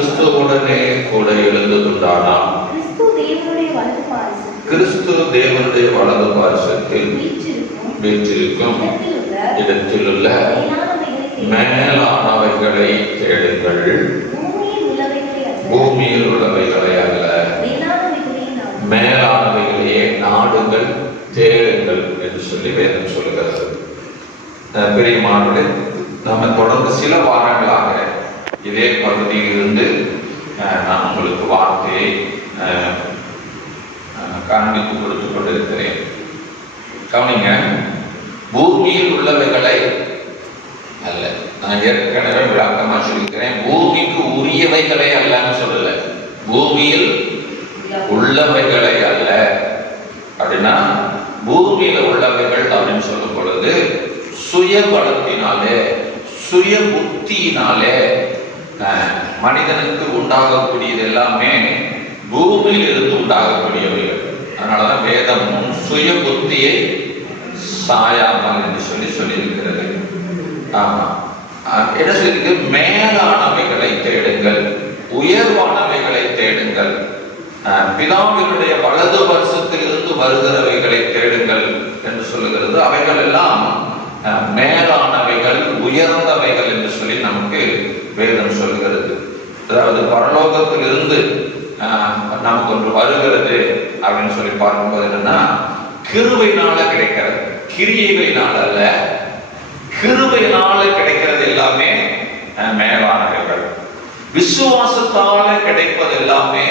கிறிஸ்துவுடனே கூட எழுந்ததுண்டானால் கிறிஸ்து தேவனுடைய வலது பாரிசத்தில் வீற்றிருக்கும் இடத்திலுள்ள மேலானவைகளை தேடுங்கள், பூமியில் உள்ளவைகளை அல்ல. மேலானவைகளையே நாடுங்கள், தேடுங்கள் என்று சொல்லி வேதம் சொல்லுகிறது. பெரியமானவர்களே, நம்ம தொடர்ந்து சில வாரங்களாக இதே பகுதியிலிருந்து நான் உங்களுக்கு வார்த்தையை காண்பித்து கொடுத்து கொண்டிருக்கிறேன். கவனிங்க, பூமியில் உள்ளவைகளை அல்ல. நான் ஏற்கனவே விளக்கமா சொல்லிக்கிறேன், பூமிக்கு உரியவைகளை அல்லன்னு சொல்லல, பூமியில் உள்ளவைகளை அல்ல. அப்படின்னா பூமியில உள்ளவைகள் அப்படின்னு சொல்லும் பொழுது சுய பலத்தினாலே, சுய புத்தியினாலே மனிதனுக்கு உண்டாகக்கூடியது எல்லாமே பூமியில் இருந்து உண்டாகக்கூடியவைகள். அதனாலதான் வேதம் சுய புத்தியை சாயாமல் என்று சொல்லி இருக்கிறது. ஆமா, என்ன சொல்லிருக்கு? மேலானவைகளை தேடுங்கள், உயர்வானவைகளை தேடுங்கள், பிதாவினுடைய வலது வருஷத்தில் இருந்து வருகிறவைகளை தேடுங்கள் என்று சொல்லுகிறது. அவைகள் எல்லாம் மேலானவைகள், உயர்ந்தவைகள் என்று சொல்லி நமக்கு வேதம் சொல்லுகிறது. அதாவது பரலோகத்தில் இருந்து நமக்கு ஒன்று வருகிறது அப்படின்னு சொல்லி பார்க்கும்போது என்னன்னா, கிருபையினால கிடைக்கிறது, கிரியைகளினால அல்ல, கிருபையினால கிடைக்கிறது எல்லாமே மேலானவைகள். விசுவாசத்தால கிடைப்பது எல்லாமே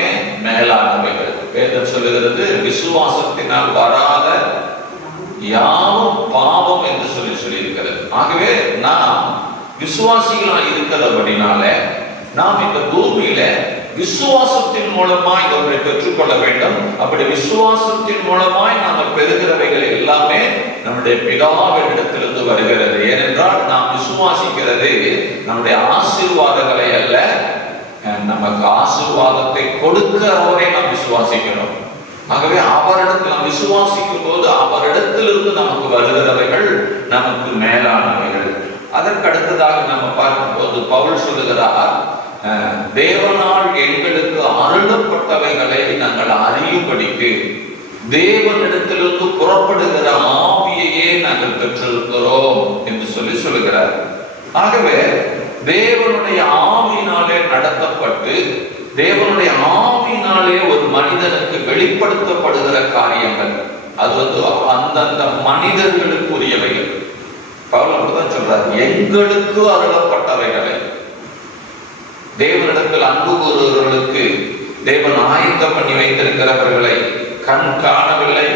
மேலானவைகள். வேதம் சொல்லுகிறது, விசுவாசத்தினால் வராத யாவும் பாவம் என்று சொல்லி இருக்கிறது. ஆகவே நாம் விசுவாசிகளா இருக்கிறபடினால நாம் இந்த பூமியில விசுவாசத்தின் மூலமாய் ஒன்றை பெற்றுக்கொள்ள வேண்டும். அப்படி விசுவாசத்தின் மூலமாய் நாம் பெறுகிறவைகள் எல்லாமே நம்முடைய பிதாவினிடத்திலிருந்து வருகிறது. ஏனென்றால் நாம் விசுவாசிக்கிறது நம்முடைய ஆசீர்வாதங்களை அல்ல, நமக்கு ஆசீர்வாதத்தை கொடுக்கிறவரை நாம் விசுவாசிக்கிறோம். ஆகவே அவரிடத்தில் நாம் விசுவாசிக்கும் போது அவரிடத்திலிருந்து நமக்கு வருகிறவைகள் நமக்கு மேலானவைகள். அதற்கு அடுத்ததாக நம்ம பார்க்கும் போது பவுல் சொல்லுகிறார், தேவனால் எங்களுக்கு அருளப்பட்டவைகளை நாங்கள் அறியும்படிக்கு தேவனிடத்திலிருந்து புறப்படுகிற ஆவியையே நாங்கள் பெற்றிருக்கிறோம் என்று சொல்லுகிறார். ஆகவே தேவனுடைய ஆவியினாலே நடத்தப்பட்டு தேவனுடைய ஆவியினாலே ஒரு மனிதனுக்கு வெளிப்படுத்தப்படுகிற காரியங்கள் அது அந்தந்த மனிதர்களுக்கு உரியவைகள். பவுல் அப்படிதான் சொல்றார், எங்களுக்கு அருளப்பட்டவைகளை. தேவனிடத்தில் அன்பு கூறுவர்களுக்கு தேவன் ஆயத்தம் பண்ணி வைத்திருக்கிறவர்களை கண் காணவில்லை,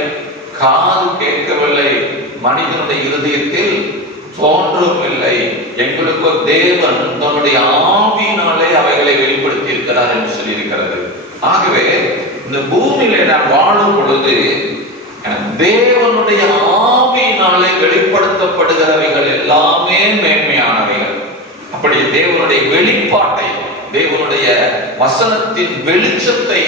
காது கேட்கவில்லை, மனிதனுடைய இருதயத்தில் தோன்றவில்லை. எங்களுக்கு தேவன் தன்னுடைய ஆவியினாலே அவைகளை வெளிப்படுத்தி இருக்கிறார் என்று சொல்லி இருக்கிறது. ஆகவே இந்த பூமியில நாம் வாழும் பொழுது தேவனுடைய ஆவியினாலே வெளிப்படுத்தப்படுகிறவைகள் எல்லாமே மேன்மையானவைகள். அப்படி தேவனுடைய வெளிப்பாட்டை, தேவனுடைய வசனத்தின் வெளிச்சத்தை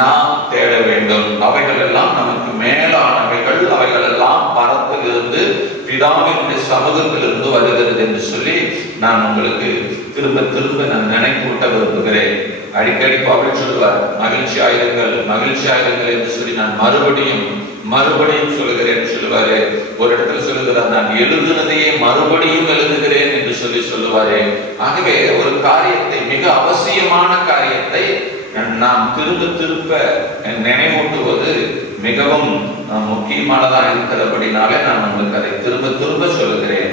நாம் தேட வேண்டும். அவைகள் எல்லாம் நமக்கு மேலானவைகள், அவைகள் எல்லாம் பரத்திலிருந்து பிதாவினுடைய சமூகத்திலிருந்து வருகிறது என்று சொல்லி நான் உங்களுக்கு திரும்ப திரும்ப நான் நினைப்பூட்ட விரும்புகிறேன். அடிக்கடி பவுல் சொல்லுவார், மகிழ்ச்சி ஆயுதங்கள், மகிழ்ச்சி ஆயுதங்கள் என்று சொல்லி நான் மறுபடியும் சொல்லுகிறேன் சொல்லுவாரு. ஒரு இடத்துல சொல்லுகிறார், நான் எழுதுனதையே மறுபடியும் எழுதுகிறேன் என்று சொல்லுவாரு. ஆகவே ஒரு காரியத்தை, மிக அவசியமான காரியத்தை நாம் திரும்ப நினைவூட்டுவது மிகவும் முக்கியமானதா இருக்கிறபடினாலே நான் உங்களுக்கு அதை திரும்ப சொல்லுகிறேன்.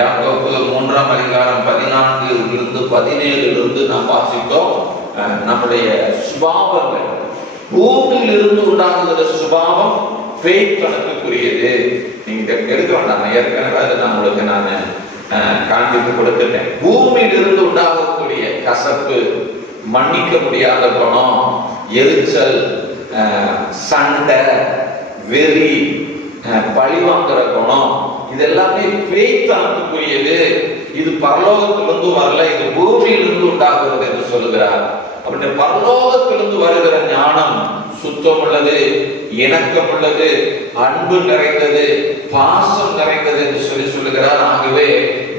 யாக்கோபு 3ஆம் அதிகாரம் 14 17 நாம் வாசித்தோம். நம்முடைய சுபாவங்கள், பூமியில் இருந்து உண்டாகுகிற சுபாவம் பேய் கணக்குக்குரியது. நீங்க எடுக்க வேண்டாம், ஏற்கனவே அதை நான் உங்களுக்கு காண்பித்து கொடுத்துட்டேன். பூமியில் இருந்து உண்டாகக்கூடிய கசப்பு, மன்னிக்க முடியாத குணம், எரிச்சல், சண்டை, வெறி, பழிவாங்குற குணம், இதெல்லாமே பேய்த்தனத்துக்குரியது. இது பரலோகத்திலிருந்து வரல, இது பூமியிலிருந்து உண்டாகிறது என்று சொல்லுகிறார். அப்படி பரலோகத்திலிருந்து வருகிற ஞானம் சுத்தம் உள்ளது, இணக்கம் உள்ளது, அன்பு நிறைந்தது, பாசம் நிறைந்தது என்று சொல்லுகிறார். ஆகவே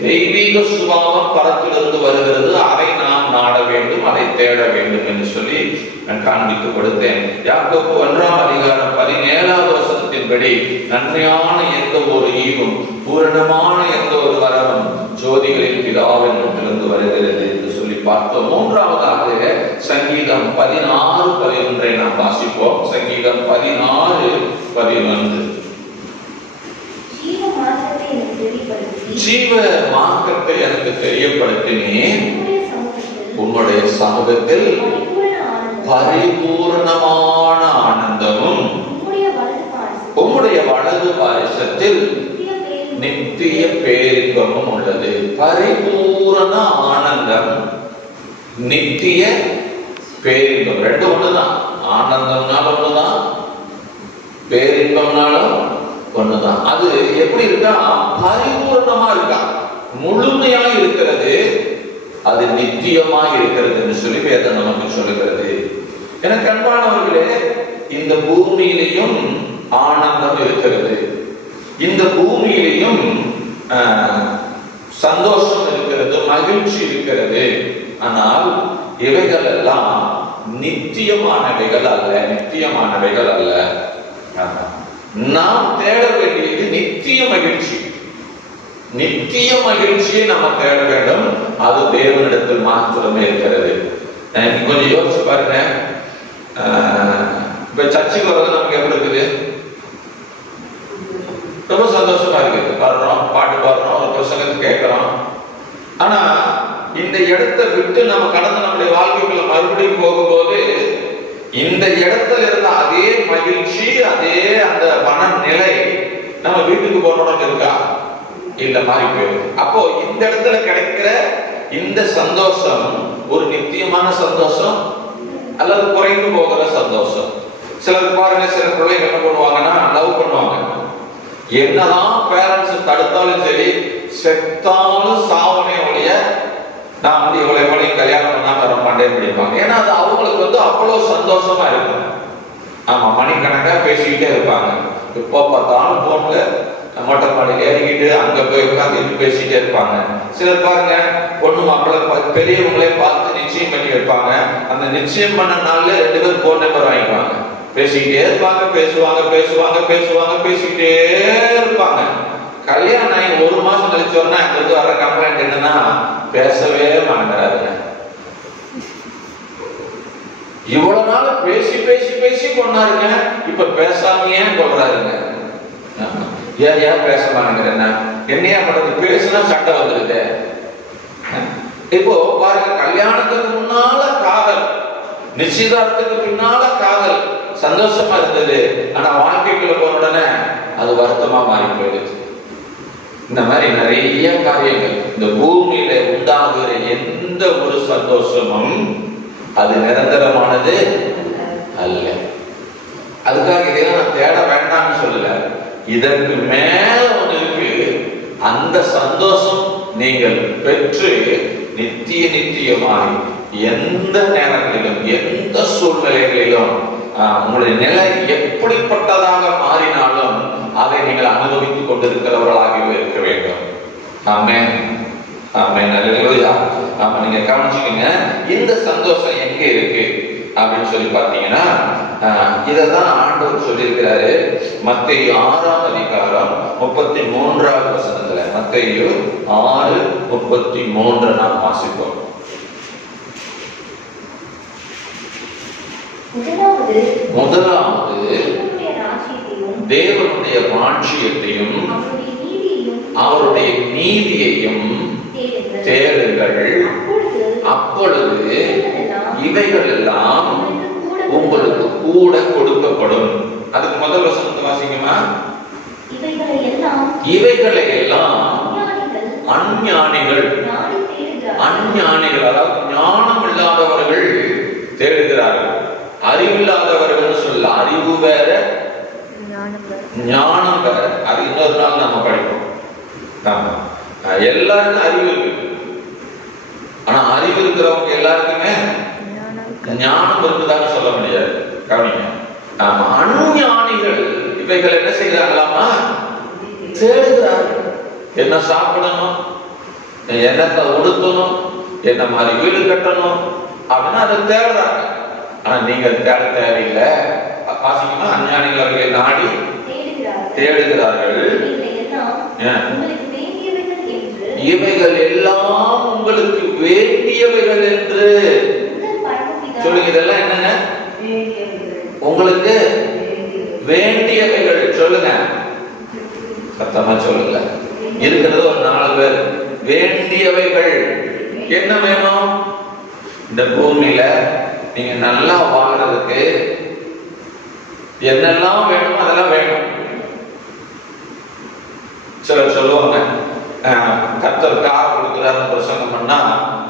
தெய்வீக சுபாவம் பரத்திலிருந்து வருகிறது, அதை நாம் நாட வேண்டும். வரைக்கும் அதை தேட வேண்டும் என்று சொல்லி நான் காண்பித்து கொடுத்தேன். யாக்கோபு 1ஆம் அதிகாரம் 17வது வசனத்தின்படி நன்மையான எந்த ஒரு ஈவும் பூரணமான எந்த ஒரு வரமும் ஜோதிகளின் பிதாவினிடமிருந்து வருகிறது என்று சொல்லி பார்த்தோம். 3ஆவதாக சங்கீதம் 16:11 நாம் வாசிப்போம். சங்கீதம் 16:11. ஜீவ மார்க்கத்தை எனக்கு தெரியப்படுத்தினேன், உன்னுடைய சமூகத்தில் பரிபூர்ணமான ஆனந்தமும் உம்முடைய வலது பாரிசத்தில் நித்திய பேரின்பமும் உள்ளது. பரிபூரண ஆனந்தம், நித்திய பேரின்பம் ரெண்டு ஒண்ணுதான். ஆனந்தம்னாலும் ஒண்ணுதான், பேரின்பம்னாலும் ஒண்ணுதான். அது எப்படி இருக்கா? பரிபூர்ணமா இருக்கா, முழுமையா இருக்கிறது, அது நித்தியமா இருக்கிறது என்று சொல்லி வேதம் நமக்கு சொல்லுகிறது. எனக்கு அன்பானவர்களே, இந்த பூமியிலையும் ஆனந்தம் இருக்கிறது, இந்த பூமியிலையும் சந்தோஷம் இருக்கிறது, மகிழ்ச்சி இருக்கிறது. ஆனால் இவைகள் எல்லாம் நித்தியமானவைகள் அல்ல, நித்தியமானவைகள் அல்ல. நாம் தேட வேண்டியது நித்திய மகிழ்ச்சி. நித்திய மகிழ்ச்சியை நம்ம தேட வேண்டும். அது தேவனிடத்தில் மாத்திரமே இருக்கிறது. கொஞ்சம் யோசிச்சு பாருங்க. இப்ப சர்ச்சுக்கு வர்றது நமக்கு எப்படி இருக்குது? ரொம்ப சந்தோஷமா இருக்குது. பாடுறோம், பாட்டு பாடுறோம், ஒரு பிரசங்கத்தை கேட்கிறோம். ஆனா இந்த இடத்தை விட்டு நம்ம கடந்து நம்முடைய வாழ்க்கைக்குள்ள மறுபடியும் போகும்போது இந்த இடத்துல இருந்த அதே மகிழ்ச்சி, அதே அந்த மனநிலை நம்ம வீட்டுக்கு போனோட இருக்கா? இல்ல, மாறி போயிடும். அப்போ இந்த இடத்துல கிடைக்கிற இந்த சந்தோஷம் ஒரு நித்தியமான சந்தோஷம் அல்லது குறைந்து போகிற சந்தோஷம். சிலர் பாருங்க, சில பிள்ளைங்க என்ன பண்ணுவாங்கன்னா லவ் பண்ணுவாங்க. என்னதான் பேரண்ட்ஸ் தடுத்தாலும் சரி, செத்தாலும் சாவனே ஒழிய நான் வந்து இவ்வளவு எவ்வளையும் கல்யாணம் பண்ணா வர மாட்டேன் அப்படிம்பாங்க. ஏன்னா அது அவங்களுக்கு அவ்வளவு சந்தோஷமா இருக்கும். ஆமா, மணிக்கணக்கா பேசிக்கிட்டே இருப்பாங்க. இப்போ பார்த்தாலும் போன்ல மொட்டை மாடியில் ஏறிக்கிட்டு அங்க போய் உட்காந்து பேசிட்டே இருப்பாங்க. சிலர் பாருங்க, பொண்ணு மாப்பிள்ளை பெரியவங்களே பார்த்து நிச்சயம் பண்ணி வைப்பாங்க. அந்த நிச்சயம் பண்ண நாள்ல 2 பேரும் போன் நம்பர் வாங்கிக்குவாங்க. பேசிக்கிட்டே இருப்பாங்க, பேசுவாங்க பேசுவாங்க பேசுவாங்க பேசிக்கிட்டே இருப்பாங்க. கல்யாணம் ஆகி 1 மாசம் கழிச்சோன்னா அங்கிருந்து வர கம்ப்ளைண்ட் என்னன்னா, பேசவே மாட்டேங்கிறாருங்க. இவ்வளவு நாள் பேசி பேசி பேசி கொண்டாருங்க, இப்ப பேசாமையே கொள்றாருங்க. ஏன் பேச மாட்டேங்கிறேன்னா, என்னையா பண்றது? பேசுனா சண்டை வந்துருது. இப்போ பாருங்க, கல்யாணத்துக்கு முன்னால காதல், நிச்சயதார்த்தத்துக்கு பின்னால காதல் சந்தோஷமா இருந்தது. ஆனா வாழ்க்கைக்குள்ள போன உடனே அது வருத்தமா மாறி போயிடுச்சு. இந்த மாதிரி நிறைய காரியங்கள். இந்த பூமியில உண்டாகிற எந்த ஒரு சந்தோஷமும் அது நிரந்தரமானது அல்ல. அதுக்காக இதெல்லாம் நான் தேட வேண்டாம்னு சொல்லல. இதற்கு மேல ஒன்று இருக்கு. அந்த சந்தோஷம் நீங்கள் பெற்று நித்திய நித்தியமாய் எந்த நேரங்களிலும் எந்த சூழ்நிலைகளிலும் உங்களுடைய நிலை எப்படிப்பட்டதாக மாறினாலும் அதை நீங்கள் அனுபவித்துக் கொண்டிருக்கிறவர்களாகவே இருக்க வேண்டும். ஆமென், ஆமென், அல்லேலூயா. ஆமா, நீங்க கவனிச்சுக்கங்க, இந்த சந்தோஷம் எங்க இருக்கு அப்படின்னு சொல்லி பார்த்தீங்கன்னா, இததான் ஆண்டவர் சொல்லியிருக்கிறாரு மத்தேயு 6ஆம் அதிகாரம் 33வது வசனத்துல. மத்தேயு 6:33 நாம் வாசிப்போம். முதலாவது தேவனுடைய ராஜ்யத்தையும் அவருடைய நீதியையும் தேடுங்கள், அப்பொழுது இவைகள் எல்லாம் உங்களுக்கு கூட கொடுக்கப்படும். அதுக்கு முதல் வசனத்தை வாசிக்குமா? இவைகளை எல்லாம் அஞ்ஞானிகள், அஞ்ஞானிகள் அதாவது ஞானம் இல்லாதவர்கள் தேடுகிறார்கள். அறிவில்லாதவர்கள் சொல்ல, அறிவு வேற ஞானம் வேற. அது இன்னொரு நாள் நம்ம படிப்போம். எல்லாருக்கும் அறிவு இருக்கு. ஆனா அறிவு இருக்கிறவங்க எல்லாருக்குமே ஞானம் இருக்குதான்னு சொல்ல முடியாது. கவனிங்க. ஆமா, அஞ்ஞானிகள் இவைகள் என்ன செய்யறாங்களாமா? தேடுகிறார்கள். என்ன சாப்பிடணும், என்னத்தை உடுத்தணும், என்ன மாதிரி வீடு கட்டணும், அப்படின்னா அதை தேடுறாங்க. ஆனா நீங்க தேட தேவையில்லை. வாசிக்கமா, அஞ்ஞானிகள் அவர்களை நாடி தேடுகிறார்கள். இவைகள் எல்லாம் உங்களுக்கு வேண்டியவைகள் என்று சொல்லுங்க. இதெல்லாம் என்னங்க? உங்களுக்கு வேண்டியவைகள். சொல்லுங்க, சத்தமா சொல்லுங்க. இருக்கிறது ஒரு 4 பேர். வேண்டியவைகள் என்ன வேணும்? இந்த பூமியில நீங்க நல்லா வாழ்றதுக்கு என்னெல்லாம் வேணுமோ அதெல்லாம் வேணும். சிலர் சொல்லுவாங்க, கர்த்தர் கார் கொடுக்கிறாருன்னு பிரசங்கம் பண்ணா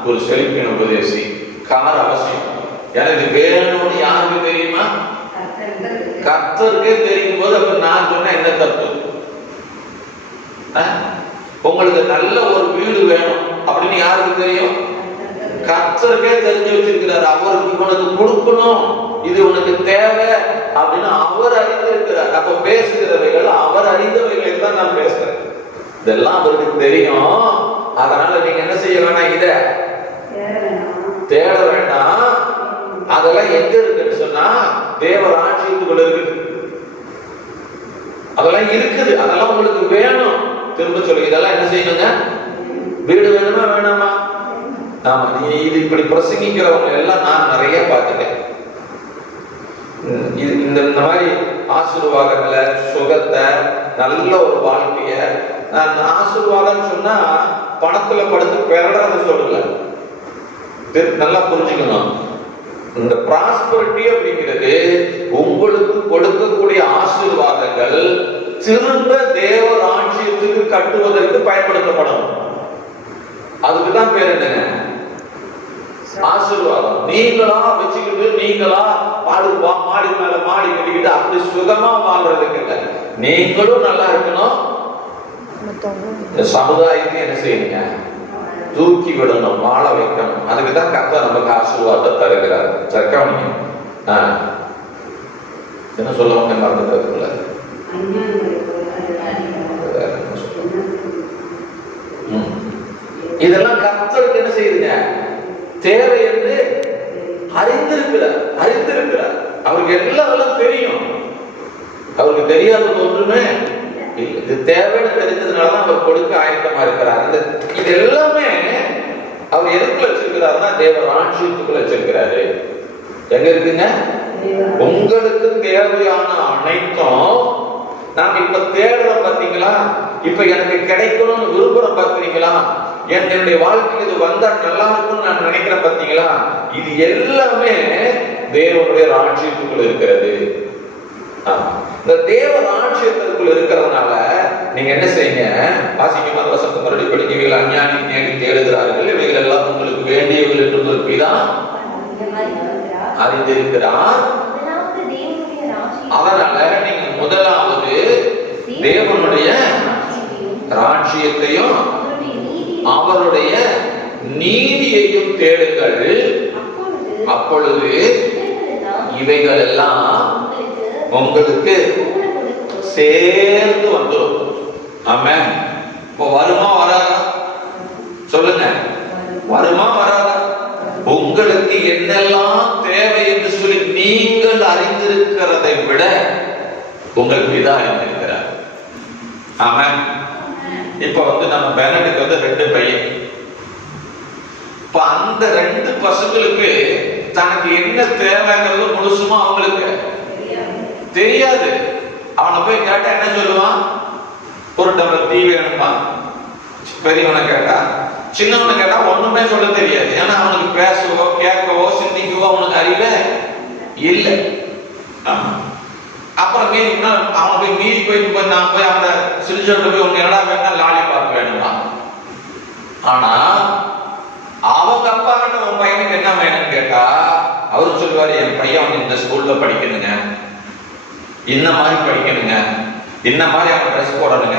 ஒரு செழிப்பின் உபதேசி, கார் அவசியம். எனக்கு வேணும்னு யாருக்கு தெரியுமா? கர்த்தருக்கே தெரியும் போது அப்ப நான் சொன்ன என்ன தப்பு? உங்களுக்கு நல்ல ஒரு வீடு வேணும் அப்படின்னு யாருக்கு தெரியும்? கர்த்தருக்கே தெரிஞ்சு வச்சிருக்கிறார். அவருக்கு உனக்கு கொடுக்கணும், இது உனக்கு தேவை அப்படின்னு அவர் அறிந்திருக்கிறார். அப்ப பேசுகிறவைகள் அவர் அறிந்தவைகளை தான் நான் பேசுறேன். இதெல்லாம் அவருக்கு தெரியும். அதனால நீங்க என்ன செய்ய வேணாம், இத தேட வேண்டாம். அதெல்லாம் எங்க இருக்குன்னு சொன்னா தேவ ராஜ்யத்துக்குள்ள இருக்குது. அதெல்லாம் இருக்குது, அதெல்லாம் உங்களுக்கு வேணும். திரும்ப சொல்லு, இதெல்லாம் என்ன செய்யணுங்க? வீடு வேணுமா வேணாமா? ஆமா, இது இப்படி பிரசங்கிக்கிறவங்க எல்லாம் நான் நிறைய பார்த்துட்டேன். இந்த மாதிரி ஆசீர்வாதங்களை, சுகத்தை, நல்ல ஒரு வாழ்க்கைய, நான் ஆசீர்வாதம் சொன்னா பணத்துல படுத்து பெறறத சொல்லல. நல்லா புரிஞ்சுக்கணும். இந்த பிராஸ்பரிட்டி அப்படிங்கிறது உங்களுக்கு கொடுக்கக்கூடிய ஆசீர்வாதங்கள் திரும்ப தேவ ராஜ்யத்துக்கு கட்டுவதற்கு பயன்படுத்தப்படும். அதுக்குதான் பேர் என்னங்க? ஆசீர்வாதம். நீங்களா வச்சுக்கிட்டு நீங்களா மாடி மேல மாடி கட்டிக்கிட்டு அப்படி சுகமா வாழ்றதுக்கு இல்லை. நீங்களும் நல்லா இருக்கணும், இந்த சமுதாயத்தை என்ன செய்யுங்க? தூக்கி விடணும், வாழ வைக்கணும். அதுக்குதான் கர்த்தர் நமக்கு ஆசீர்வாதத்தை தருகிறார். சர்க்கவனிங்க என்ன சொல்லுவாங்க? மறந்துட்டதுக்குள்ள இதெல்லாம் கர்த்தருக்கு என்ன செய்யுங்க? தேவை என்று அறிந்திருக்கிறார். அவருக்கு எல்லாம் தெரியும். அவருக்கு தெரியாதது ஒன்றுமே இது தேவைன்னு தெரிஞ்சதுனாலதான் அவர் கொடுக்க ஆயத்தமா இருக்கிறார். இது எல்லாமே அவர் எதுக்குள்ள வச்சிருக்கிறாருன்னா தேவ ராஜ்யத்துக்குள்ள வச்சிருக்கிறாரு. எங்க இருக்குங்க? உங்களுக்கு தேவையான அனைத்தும் நாம் இப்ப தேடுறோம் பாத்தீங்களா? இப்ப எனக்கு கிடைக்கணும்னு விரும்புறோம் பாத்தீங்களா? என்னுடைய வாழ்க்கைக்கு இது வந்தா நல்லா இருக்கும்னு நான் நினைக்கிறேன் பாத்தீங்களா? இது எல்லாமே தேவனுடைய ராஜ்யத்துக்குள்ள இருக்கிறது. இந்த தேவ ராஜ்யத்திற்குள் இருக்கிறதுனால நீங்க என்ன செய்யுங்க? வாசிக்கும் அந்த வசனத்தை மறுபடியும் படிக்கவில்லை. அஞ்ஞானி தேடி தேடுகிறார்கள், இவைகள் எல்லாம் உங்களுக்கு வேண்டியவர்கள் என்று ஒரு பிதா அறிந்திருக்கிறார். அதனால நீங்க முதலாவது தேவனுடைய ராஜ்யத்தையும் அவருடைய நீதியையும் தேடுங்கள். அப்பொழுது இவைகள் எல்லாம் உங்களுக்கு சேர்ந்து வந்துடும். ஆமென். இப்போ வருமா வராதா? சொல்லுங்க, வருமா வராதா? உங்களுக்கு என்னெல்லாம் தேவை என்று சொல்லி நீங்கள் அறிந்திருக்கிறதை விட உங்கள் பிதா அறிந்திருக்கிறார். ஆமென். இப்ப நம்ம பெனடுக்கு 2 பையன். இப்ப அந்த 2 பசங்களுக்கு தனக்கு என்ன தேவைங்கிறது முழுசுமா அவங்களுக்கு தெரியாது. அவனை போய் கேட்டா என்ன சொல்லுவான்? ஒரு டம்ளர் டீ வேணுமா? பெரியவனை கேட்டா, சின்னவனை கேட்டா ஒண்ணுமே சொல்ல தெரியாது. ஏன்னா அவனுக்கு பேசவோ கேட்கவோ சிந்திக்கவோ அவனுக்கு அறிவே இல்லை. அப்புறம் அவனை போய் மீறி போய் நான் போய் அந்த சிலிச்சோட போய் உங்க என்னடா வேணா லாலிபாப் வேணுமா? ஆனா அவங்க அப்பா கிட்ட உன் பையனுக்கு என்ன வேணும்னு கேட்டா அவரு சொல்லுவாரு, என் பையன் இந்த ஸ்கூல்ல படிக்கணுங்க, இந்த மாதிரி படிக்கணுங்க, இந்த மாதிரி அவன் ட்ரெஸ் போடணுங்க,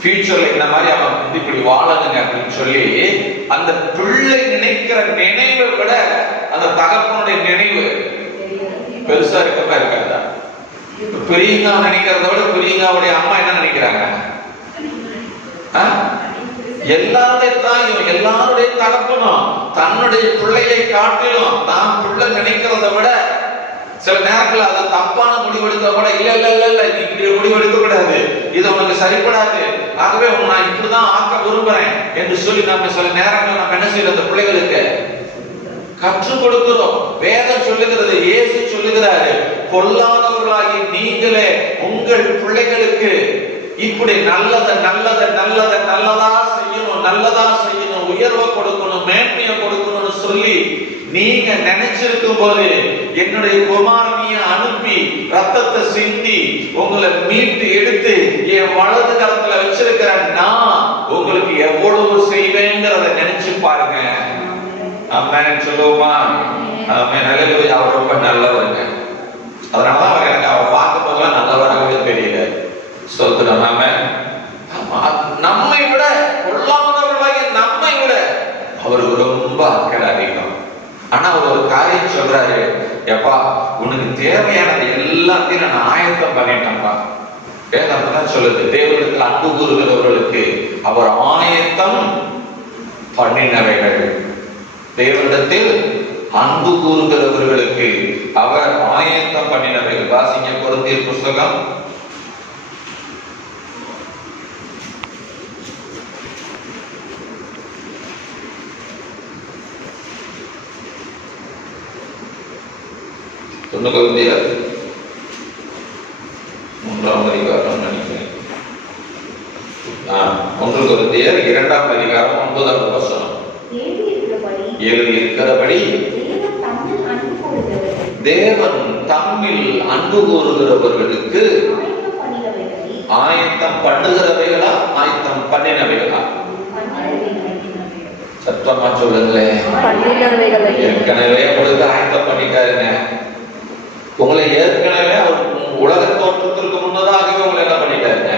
ஃபியூச்சர்ல இந்த மாதிரி அவன் இப்படி வாழணுங்க அப்படின்னு சொல்லி அந்த பிள்ளை நினைக்கிற நினைவை விட அந்த தகப்பனுடைய நினைவு பெருசா இருக்கப்ப இருக்காதா? பெரியங்கா நினைக்கிறத விட பெரியங்காவுடைய அம்மா என்ன நினைக்கிறாங்க? எல்லாத்தையும் எல்லாருடைய தகப்பனும் தன்னுடைய பிள்ளையை காட்டிலும் தான் பிள்ளை நினைக்கிறத விட சில நேரத்துல அதை தப்பான முடிவெடுக்க கூட இல்ல இப்படி முடிவெடுக்க கூடாது, இது உனக்கு சரிப்படாது, ஆகவே நான் இப்படிதான் ஆக்க விரும்புறேன் என்று சொல்லி நம்ம சில நேரங்கள் நம்ம என்ன செய்யறோம், அந்த பிள்ளைகளுக்கு கற்றுக் கொடுக்கிறோம். வேதம் சொல்லுகிறது, இயேசு சொல்லுகிறாரு, பொல்லாதவர்களாகி நீங்களே உங்கள் பிள்ளைகளுக்கு இப்படி நல்லதா செய்யணும், உயர்வை கொடுக்கணும், மேன்மையை கொடுக்கணும்னு சொல்லி நீங்க நினைச்சிருக்கும் போது என்னுடைய குமாரனியை அனுப்பி ரத்தத்தை சிந்தி உங்களை மீட்டு எடுத்து என் வலது கரத்துல வச்சிருக்கிற நான் உங்களுக்கு எவ்வளவு செய்வேங்கிறத நினைச்சு பாருங்க. ஆமென் சொல்லுவோமா? ஆமென். அல்லேலூயா. அவர் ரொம்ப நல்லவருங்க. அதனாலதான் அவர் எனக்கு அவர் பார்க்கும் போதெல்லாம் நல்லவராகவே தெரியல. ஸ்தோத்திரம். ஆமென். நம்மை விட பொல்லாதவர்களாகிய நம்மை விட அவருக்கு ரொம்ப அக்கறை அதிகம். ஆனா அவர் ஒரு காரியம் சொல்றாரு, எப்பா உனக்கு தேவையானது எல்லாத்தையும் நான் ஆயத்தம் பண்ணிட்டேன்ப்பா. வேதம் தான் சொல்லுது, தேவனிடத்தில் அன்பு கூறுகிறவர்களுக்கு அவர் ஆயத்தம் பண்ணினவைகள். தேவனிடத்தில் அன்பு கூறுகிறவர்களுக்கு அவர் ஆயத்தம் பண்ணினவைகள். வாசிங்க கொரிந்தியர் புஸ்தகம் 1 கொரிந்தியர் 3ஆம் அதிகாரம் நினைக்கிறேன். 1 கொரிந்தியர் 2ஆம் அதிகாரம் 9ஆம் வசனம். எழுதியிருக்கிறபடி தேவன் தம்மில் அன்பு கூறுகிறவர்களுக்கு ஆயத்தம் பண்ணுகிறவைகளா ஆயத்தம் பண்ணினவைகளா? சத்தமா சொல்லுங்களேன். ஏற்கனவே உங்களுக்கு ஆயத்தம் பண்ணிட்டாருங்க. உங்களை ஏற்கனவே அவர் உலக தோற்றத்திற்கு முன்னதாகவே உங்களை என்ன பண்ணிட்டாருங்க,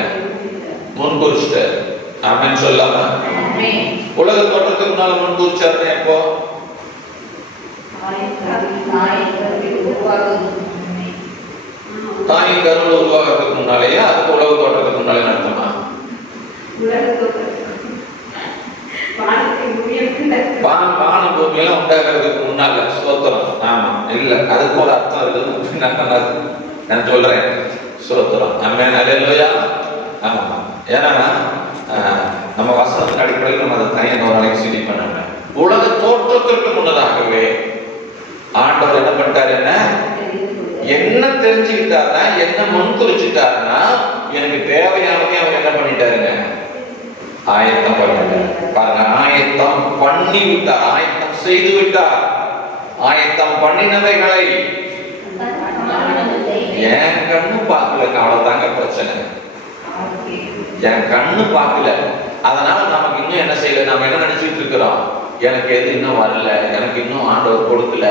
முன்குறிச்சிட்டாரு. ஆமென் சொல்லாம? உலக தோற்றத்துக்கு முன்னால முன்குறிச்சாருன்னு எப்போ? தாயின் கருவில் உருவாகிறதுக்கு முன்னாலேயே, அதுக்கு உலக தோற்றத்துக்கு முன்னாலே நடத்துமா? வான பூமியெல்லாம் உண்டாகிறதுக்கு முன்னால. ஸ்தோத்திரம். ஆமா, இல்ல அதுக்கு ஒரு அர்த்தம் இருக்குது, நான் சொல்றேன். ஸ்தோத்திரம். ஆமென். அல்லேலூயா. ஆமா, ஏன்னா நம்ம வசனத்தின் அடிப்படையில் நம்ம அதை தனியாக ஒரு நாளைக்கு சிடி பண்ண. உலக தோற்றத்திற்கு முன்னதாகவே ஆண்டவர் என்ன பண்ணிட்டாருன்னா, என்ன தெரிஞ்சுக்கிட்டாருன்னா, என்ன முன்குறிச்சிட்டாருன்னா, எனக்கு தேவையானதே அவர் என்ன பண்ணிட்டாருங்க, ஆயத்தம் பண்ணிட்டார். பாருங்க, ஆயத்தம் பண்ணி விட்டார், ஆயத்தம் செய்து விட்டார். ஆயத்தம் பண்ணினவைகளை என் கண்ணு பார்க்கல, அவ்வளவுதாங்க பிரச்சனை. என் கண்ணு பார்க்கல, அதனால நமக்கு இன்னும் என்ன செய்யல, நம்ம என்ன நினைச்சிட்டு இருக்கிறோம், எனக்கு எது இன்னும் வரல, எனக்கு இன்னும் ஆண்டவர் கொடுக்கல,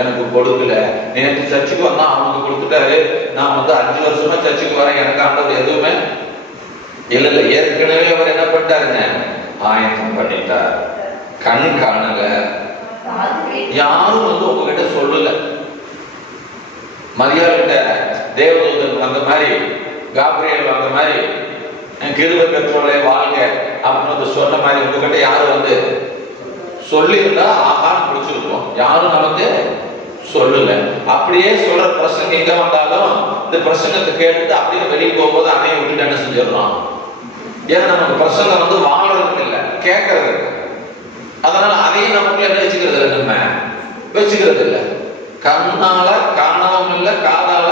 எனக்கு கொடுக்கல. நேற்று சர்ச்சுக்கு வந்தா அவனுக்கு கொடுத்துட்டாரு, நான் 5 வருஷமா சர்ச்சுக்கு வரேன், எனக்கு ஆண்டவர் எதுவுமே இல்ல. ஏற்கனவே அவர் என்ன பண்ணிட்டாருங்க, ஆயத்தம் பண்ணிட்டார். கண் காணல, யாரும் உங்ககிட்ட சொல்லல. மரியாதை தேவதூதன் வந்த மாதிரி, காப்ரியேல் வந்த மாதிரி, கிருபை பெற்றோர்களே வாழ்க அப்படின்னு சொன்ன மாதிரி உங்ககிட்ட யாரும் சொல்லியிருந்தா ஆகான்னு முடிச்சிருக்கோம். யாரும் நமக்கு சொல்லல. அப்படியே சொல்ற பிரசங்க எங்க வந்தாலும் இந்த பிரசங்கத்தை கேட்டுட்டு அப்படியே வெளியே போகும்போது அதையை விட்டுட்டு என்ன செஞ்சிடறோம், ஏன்னா நமக்கு பிரசங்கம் வாழறதுக்கு இல்லை, கேட்கறது இல்லை. அதனால அதையும் நமக்கு என்ன வச்சுக்கிறது இல்லை, நம்ம வச்சுக்கிறது இல்லை. கண்ணால காணவும் இல்லை, காதால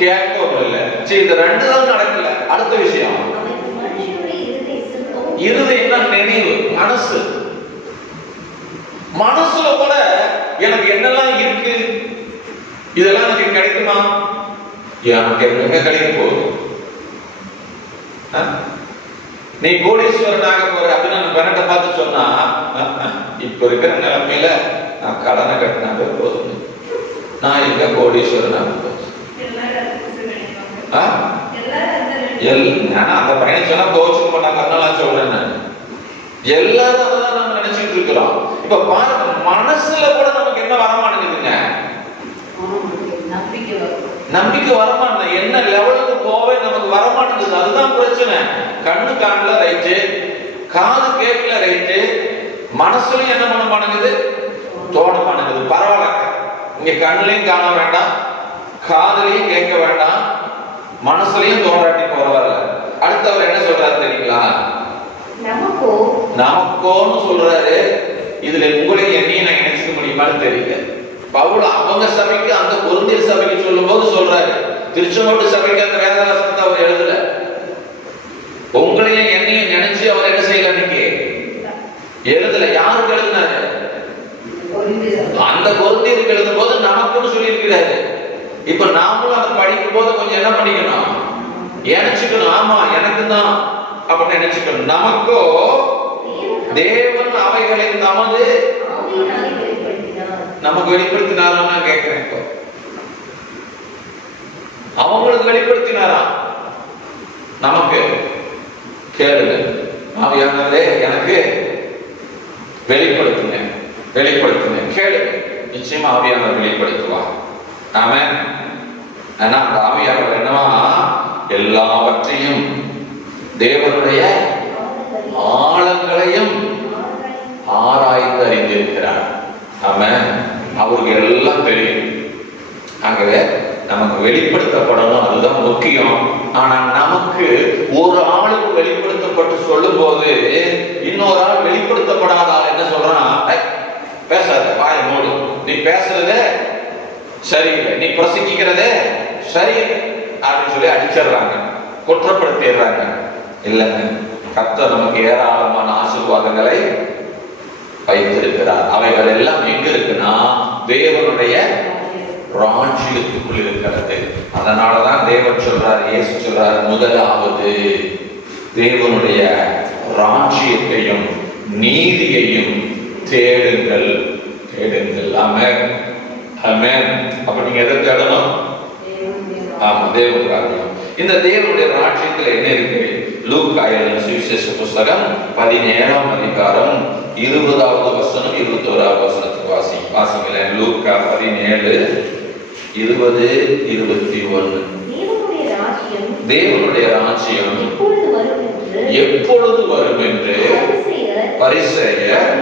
கேட்கவும் இல்லை. சரி, இந்த 2 தான் நடக்கல. அடுத்த விஷயம், இருதயம் தான் நினைவு, மனசு. மனசுல கூட எனக்கு என்னெல்லாம் இருக்கு, இதெல்லாம் எனக்கு கிடைக்குமா, எனக்கு எங்க கிடைக்க போகுது? நீ கோடீஸ்வரனாக போற அப்படின்னு பணத்தை பார்த்து சொன்னா, இப்ப இருக்கிற நிலைமையில நான் கடனை கட்டினாவே போதும், நான் எங்க கோடீஸ்வரனாக போதும். அந்த பையனை சொன்னா கோச்சுக்க மாட்டாங்க, அதனால சொல்றேன் நான். எல்லாரும் அதான் நம்ம நினைச்சிட்டு இருக்கிறோம். இப்ப பாருங்க, மனசுல கூட நமக்கு என்ன வரமாட்டேங்குதுங்க, நம்பிக்கை வரமாட்டேங்குது. என்ன லெவலுக்கு போவே நமக்கு வரமாட்டேங்குது. அதுதான் பிரச்சனை. கண்ணு காணல ரைட்டு, காது கேட்கல ரைட்டு, மனசுலயும் என்ன பண்ண மாட்டேங்குது, தோண மாட்டேங்குது. பரவாயில்ல, இங்க கண்ணுலயும் காண வேண்டாம், காதுலயும் கேட்க வேண்டாம், மனசுலயும் தோன்றாட்டி பரவாயில்ல. அடுத்தவர் என்ன சொல்றாரு தெரியுங்களா? நமக்கோன்னு சொல்றாரு. இதுல உங்களையும் என்னையும் நான் நினைச்சுக்க முடியுமான்னு தெரியல. பவுல் அவங்க சபைக்கு, அந்த கொரிந்தியர் சபைக்கு சொல்லும் போது சொல்றாரு, திருச்செங்கோட்டு சபைக்கு அந்த வேதவசனத்தை அவர் எழுதல. உங்களையும் என்னையும் நினைச்சு அவர் என்ன செய்யல, இன்னைக்கு எழுதல. யாருக்கு எழுதினாரு? அந்த கொரிந்தியருக்கு எழுதும் போது நமக்குன்னு சொல்லி இருக்கிறாரு. இப்ப நாமளும் அதை படிக்கும் போது கொஞ்சம் என்ன பண்ணிக்கணும், நினைச்சுக்கணும். ஆமா, எனக்கு தான் அப்படின்னு நினைச்சுக்கணும். நமக்கோ தேவன் அவைகளை தமது நமக்கு வெளிப்படுத்தினாரா கேட்கிறேன். இப்போ அவங்களுக்கு வெளிப்படுத்தினாரா? நமக்கு கேளுங்க, ஆவியானவரே எனக்கு வெளிப்படுத்துங்க, வெளிப்படுத்துங்க, கேளுங்க. நிச்சயமா ஆவியானவர் வெளிப்படுத்துவா. ஆமென். ஆனா அந்த ஆவியானவர் என்னவா, எல்லாவற்றையும் தேவனுடைய ஆழங்களையும் ஆராய்ந்து அறிந்திருக்கிறார். ஆமென். அவருக்கு எல்லாம் தெரியும். ஆகவே நமக்கு வெளிப்படுத்தப்படணும், அதுதான் முக்கியம். ஆனா நமக்கு ஒரு ஆளுக்கு வெளிப்படுத்தப்பட்டு சொல்லும் போது இன்னொரு ஆள் வெளிப்படுத்தப்படாத ஆள் என்ன சொல்றான், பேசாத, வாய மூடு, நீ பேசுறதே சரியில்லை, நீ பிரசங்கிக்கிறதே சரியில்லை அப்படின்னு சொல்லி அடிச்சிடுறாங்க, குற்றப்படுத்திடுறாங்க. இல்லைங்க, கர்த்தர் நமக்கு ஏராளமான ஆசீர்வாதங்களை வைத்திருக்கிறார். அவைகள் எல்லாம் எங்க இருக்குன்னா தேவனுடைய ராஜ்யத்துக்குள் இருக்கிறது. அதனாலதான் தேவன் சொல்றார், இயேசு சொல்றார், முதலாவது தேவனுடைய ராஜ்யத்தையும் நீதியையும் தேடுங்கள், தேடுங்கள். ஆமென், ஆமென். அப்ப நீங்க எதை தேடணும்? ஆமா, தேவன் ராஜ்யம். இந்த தேவனுடைய ராஜ்யத்துல என்ன இருக்கு? லூக்கா எழுதின சுவிசேஷ புஸ்தகம் 17ஆம் அதிகாரம் 20வது வசனம் 21வது வசனத்துக்கு வாசிங்களேன். லூக்கா 17 20 21. தேவனுடைய ராஜ்யம் எப்பொழுது வரும் என்று பரிசேயர்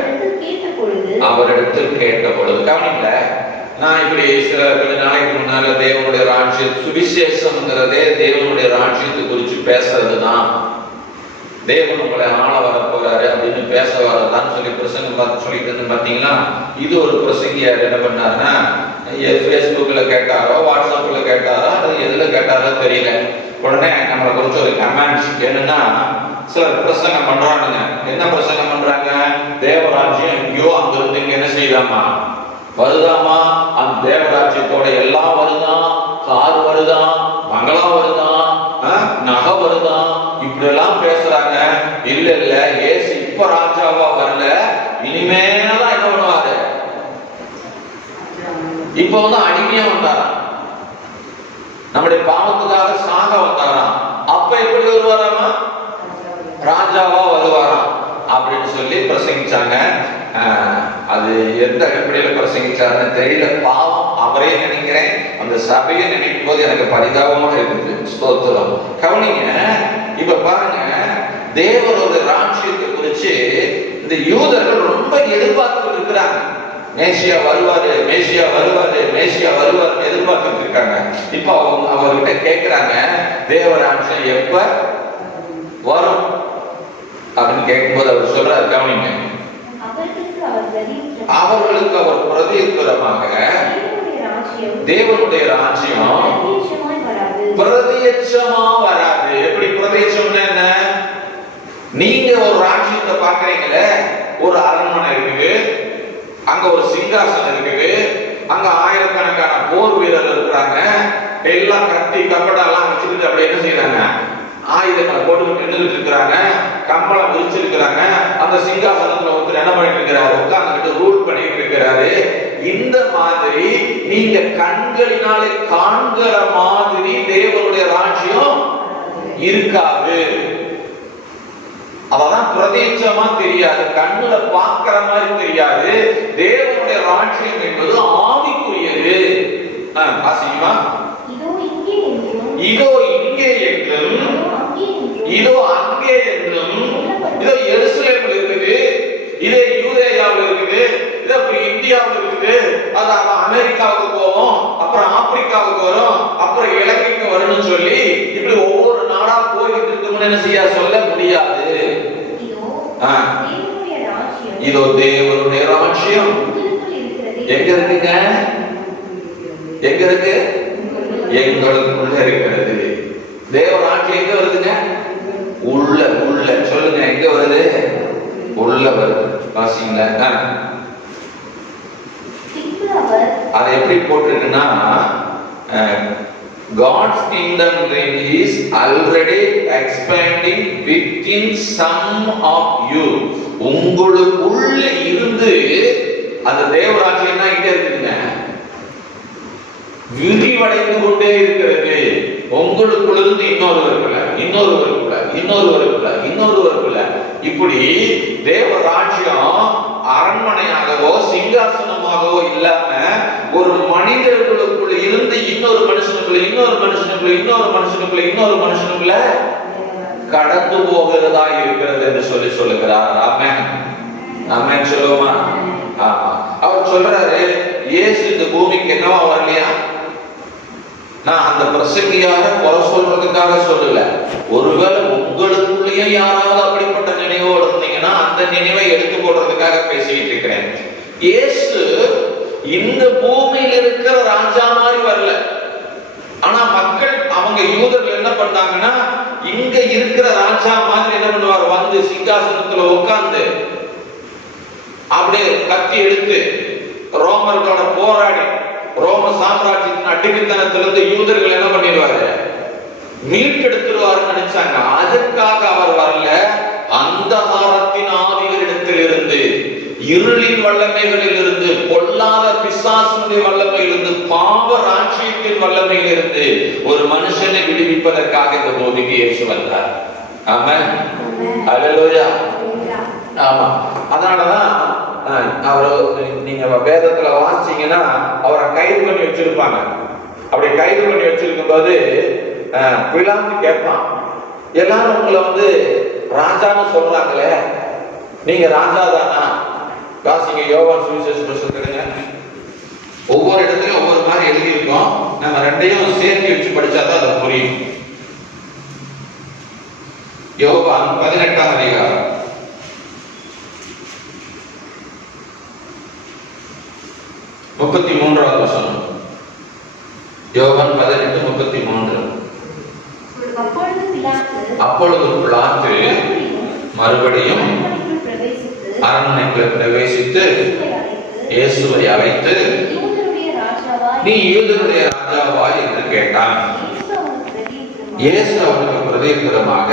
அவரிடத்தில் கேட்ட பொழுது. கவனிங்க, நான் இப்படி சில கொஞ்ச நாளைக்கு முன்னால தேவனுடைய ராஜ்ய சுவிசேஷம்ங்கிறதே தேவனுடைய ராஜ்யத்தை குறித்து பேசுறதுதான். தேவன் உங்களை ஆள வர போறாரு அப்படின்னு பேச வரதான்னு சொல்லி பிரசங்கம் சொல்லிட்டு இருந்து பாத்தீங்களா. இது ஒரு பிரசங்கியார் என்ன பண்ணாருன்னா, பேஸ்புக்ல கேட்டாரோ வாட்ஸ்அப்ல கேட்டாரோ அது எதுல கேட்டாரோ தெரியல, உடனே நம்மளை குறிச்சு ஒரு கமெண்ட்ஸ் என்னன்னா, சிலர் பிரசங்கம் பண்றானுங்க. என்ன பிரசங்கம் பண்றாங்க? தேவராஜ்யம் எங்கேயோ அங்கிருந்து இங்க என்ன செய்யலாமா வருதாமா, அந்த தேவராஜ்யத்தோட எல்லாம் வருதான், கார் வருதான், மங்களா வருதான், நகை வருதான், இப்படி எல்லாம் பேசுறாங்க. இல்ல இல்ல, ஏசு இப்ப ராஜாவா வரல, இனிமேதான் என்ன பண்ணுவாரு, இப்ப வந்து அடிமையா வந்தாராம், நம்முடைய பாவத்துக்காக சாக வந்தாராம். அப்ப எப்படி வருவாராமா, ராஜாவா வருவாராம் அப்படின்னு சொல்லி பிரசங்கிச்சாங்க. அது எந்த அடிப்படையில பிரசங்கிச்சாருன்னு தெரியல. பாவம் அவரே நினைக்கிறேன், அந்த சபையை நினைக்கும் போது எனக்கு பரிதாபமாக இருக்குது. ஸ்தோத்திரம். கவனிங்க, இப்ப பாருங்க, தேவரோட ராஜ்யத்தை குறிச்சு இந்த யூதர்கள் ரொம்ப எதிர்பார்த்துட்டு இருக்கிறாங்க. மேசியா வருவாரு, மேசியா வருவாரு, மேசியா வருவாரு எதிர்பார்த்துட்டு இருக்காங்க. இப்ப அவர்கிட்ட கேட்கிறாங்க, தேவராஜ்யம் எப்ப வரும் அப்படின்னு கேட்கும்போது அவர் சொல்றாரு, கவனிங்க, அவர்களுக்கு அவர் பிரதியுத்தரமாக தேவனுடைய ராஜ்யம் பிரதியட்சமா வராது. எப்படி பிரதியட்சம்னா என்ன? நீங்க ஒரு ராஜ்யத்தை பாக்குறீங்களே, ஒரு அரண்மனை இருக்குது, அங்க ஒரு சிங்காசனம் இருக்குது, அங்க ஆயிரக்கணக்கான போர் வீரர்கள் இருக்கிறாங்க, எல்லாம் கத்தி கப்படெல்லாம் வச்சுக்கிட்டு அப்படி என்ன செய்யறாங்க, ஆயுதங்களை போட்டு நின்றுட்டு இருக்கிறாங்க, கம்பளம் விரிச்சிருக்கிறாங்க. அந்த சிங்காசனத்துல ஒருத்தர் என்ன பண்ணிட்டு இருக்கிறாரு, உட்கார்ந்துட்டு ரூல் பண்ணிட்டு இருக்கிறாரு. இந்த மாதிரி நீங்க கண்களினாலே காண்கிற மாதிரி தேவனுடைய ராஜ்யம் இருக்காது. அதெல்லாம் பிரதேசமா தெரியாது, கண்ணுல பாக்குற மாதிரி தெரியாது. தேவனுடைய ராஜ்யம் என்பது ஆவிக்குரியது. ஆசிமா, இதோ இங்கே என்றும் இதோ அங்கே என்றும், இதோ எருசலேமில் இருக்குது, இதே யூதேயா இருக்குது, இது அப்படி இந்தியாவில் இருக்குது, அது அமெரிக்காவுக்கு போவோம், அப்புறம் ஆப்பிரிக்காவுக்கு வரும், அப்புறம் இலங்கைக்கு வரும்னு சொல்லி இப்படி ஒவ்வொரு நாடா போய்கிட்டு இருக்கும்னு என்ன செய்ய சொல்ல முடியாது. இதோ தேவனுடைய ராஜ்யம் எங்க இருக்குங்க? எங்க இருக்கு? எங்களுக்குள்ள இருக்கிறது. தேவ ராஜ்யம் எங்க வருதுங்க? உள்ள உள்ள சொல்லுங்க, எங்க வருது? உள்ள வருது. வாசிங்களா? அது எப்படி போட்டிருக்குன்னா, God's kingdom is already expanding within some of you. உங்களுக்குள்ள இருந்து அந்த தேவராஜ்யம் தான் இங்க இருக்குங்க, விரிவடைந்து கொண்டே இருக்கிறது. உங்களுக்குள்ள இன்னொருவருக்குள்ள இன்னொருவருக்குள்ள இன்னொருவருக்குள்ள இன்னொருவருக்குள்ள இப்படி தேவராஜ்யம் அரண்மனையாகவோ சிங்காசனமாகவோ இல்லாம ஒரு மனிதர்களுக்குள்ள இருந்து இன்னொரு மனுஷனுக்குள்ள இன்னொரு மனுஷனுக்குள்ள இன்னொரு மனுஷனுக்குள்ள இன்னொரு மனுஷனுக்குள்ள கடந்து போகிறதா இருக்கிறது என்று சொல்லி சொல்லுகிறார். ஆமென் ஆமென் சொல்லுமா? ஆமா. அவர் சொல்றாரு, இயேசு இந்த பூமிக்கு என்னவா வரலையா? நான் அந்த பிரசங்கியாக குறை சொல்றதுக்காக சொல்லல. ஒருவேளை உங்களுக்குள்ளேயே யாராவது அப்படிப்பட்ட நினைவோடு இருந்தீங்கன்னா அந்த நினைவை எடுத்து போடுறதுக்காக பேசிக்கிட்டு இருக்கிறேன். இயேசு இந்த பூமியில் இருக்கிற ராஜா மாதிரி வரல. ஆனா மக்கள், அவங்க யூதர்கள் என்ன பண்ணாங்கன்னா, இங்க இருக்கிற ராஜா மாதிரி என்ன பண்ணுவார்? வந்து சிங்காசனத்துல உட்கார்ந்து அப்படியே கத்தி எடுத்து ரோமர்களோட போராடி ரோம சாம்ராஜ்யத்தின் அடிமைத்தனத்திலிருந்து யூதர்கள் என்ன பண்ணிடுவாரு? மீட்டெடுத்துருவாருன்னு நினைச்சாங்க. அதற்காக அவர் வரல. அந்தகாரத்தின் ஆவிகளிடத்தில் இருந்து, இருளின் வல்லமைகளில் இருந்து, பொல்லாத பிசாசுடைய வல்லமையில் இருந்து, பாவ ராஜ்யத்தின் வல்லமையில் இருந்து ஒரு மனுஷனை விடுவிப்பதற்காக இந்த பூமிக்கு இயேசு வந்தார். ஆமென் அல்லேலூயா. ஆமா. அதனாலதான் அவர், நீங்க வேதத்துல வாசிச்சீங்கன்னா அவரை கைது பண்ணி வச்சிருப்பாங்க. அப்படி கைது பண்ணி வச்சிருக்கும் போது பிலாத்து கேட்பான், எல்லாரும் உங்களை வந்து ராஜான்னு சொல்றாங்களே, நீங்க ராஜா தானா? வாசிங்க யோவான் சுவிசேஷ புத்தகத்துல ஒவ்வொரு இடத்துலயும் ஒவ்வொரு மாதிரி எழுதியிருக்கோம். நம்ம ரெண்டையும் சேர்த்து வச்சு படிச்சாதான் அது புரியும். யோவான் 18ஆம் அதிகாரம் 33வது வசனம். யோவான் 18:33. அப்பொழுது பிலாத்து மறுபடியும் அரண்மனைக்குள் பிரவேசித்து இயேசுவை அழைத்து, நீ யூதருடைய ராஜாவா என்று கேட்டான். இயேசு அவனுக்கு பிரதியுத்தரமாக,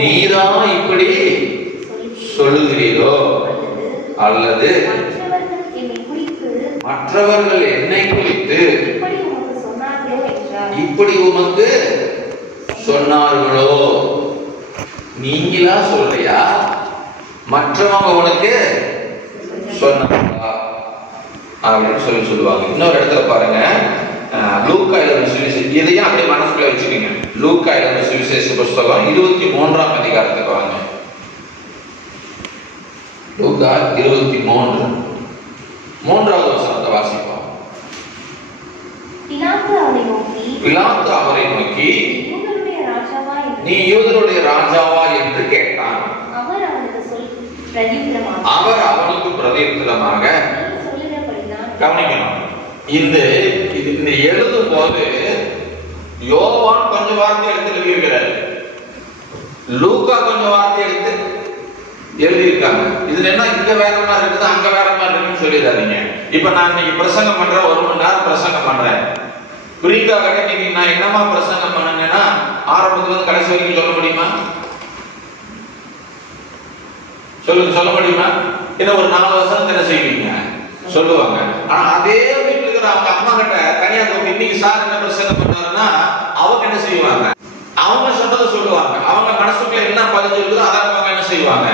நீதான் இப்படி சொல்லுகிறீரோ அல்லது மற்றவர்கள் என்னை குறித்து இப்படி உமக்கு சொன்னார்களோ? நீங்களா சொல்றியா? மற்றவங்க உனக்கு சொன்னாங்களா அப்படின்னு சொல்லுவாங்க. இன்னொரு இடத்துல பாருங்க, லூக்கா எழுதின சுவிசேஷம், இதையும் அப்படியே மனசுக்குள்ள வச்சுக்கோங்க. லூக்கா எழுதின சுவிசேஷ புத்தகம் 23ஆம் அதிகாரத்துக்கு வாங்க. லூக்கா 23 3வது வசனத்தை வாசிப்போம். பிலாத்து அவரை நோக்கி, நீ யூதருடைய ராஜாவா என்று கேட்டான். அவர் அவனுக்கு பிரதியுத்தரமாக, கவனிக்கணும், இந்த எழுதும் போது யோவான் கொஞ்சம் வார்த்தை எடுத்து எழுதியிருக்கிறார், லூக்கா கொஞ்சம் வார்த்தை எடுத்து எழுதியிருக்காங்க. இதுல என்ன இங்க வேற மாதிரி இருக்குது, அங்க வேற மாதிரி இருக்குன்னு சொல்லிடாதீங்க. இப்ப நான் இன்னைக்கு பிரசங்கம் பண்றேன், 1 மணி நேரம் பிரசங்கம் பண்றேன். புரியுதா? நீங்க நான் என்னமா பிரசங்கம் பண்ணுங்கன்னா ஆரம்பத்துல இருந்து கடைசி வரைக்கும் சொல்ல முடியுமா? சொல்ல முடியுமா? இன்னும் ஒரு 4 வருஷம் என்ன செய்வீங்க சொல்லுவாங்க. ஆனா அதே வீட்டுல இருக்கிற அவங்க அம்மா கிட்ட தனியா இன்னைக்கு சார் என்ன பிரசங்கம் பண்றாருன்னா அவங்க என்ன செய்வாங்க? அவங்க சொன்னதை சொல்லுவாங்க. அவங்க மனசுக்குள்ள என்ன பதிஞ்சு இருக்குதோ அதை அவங்க என்ன செய்வாங்க?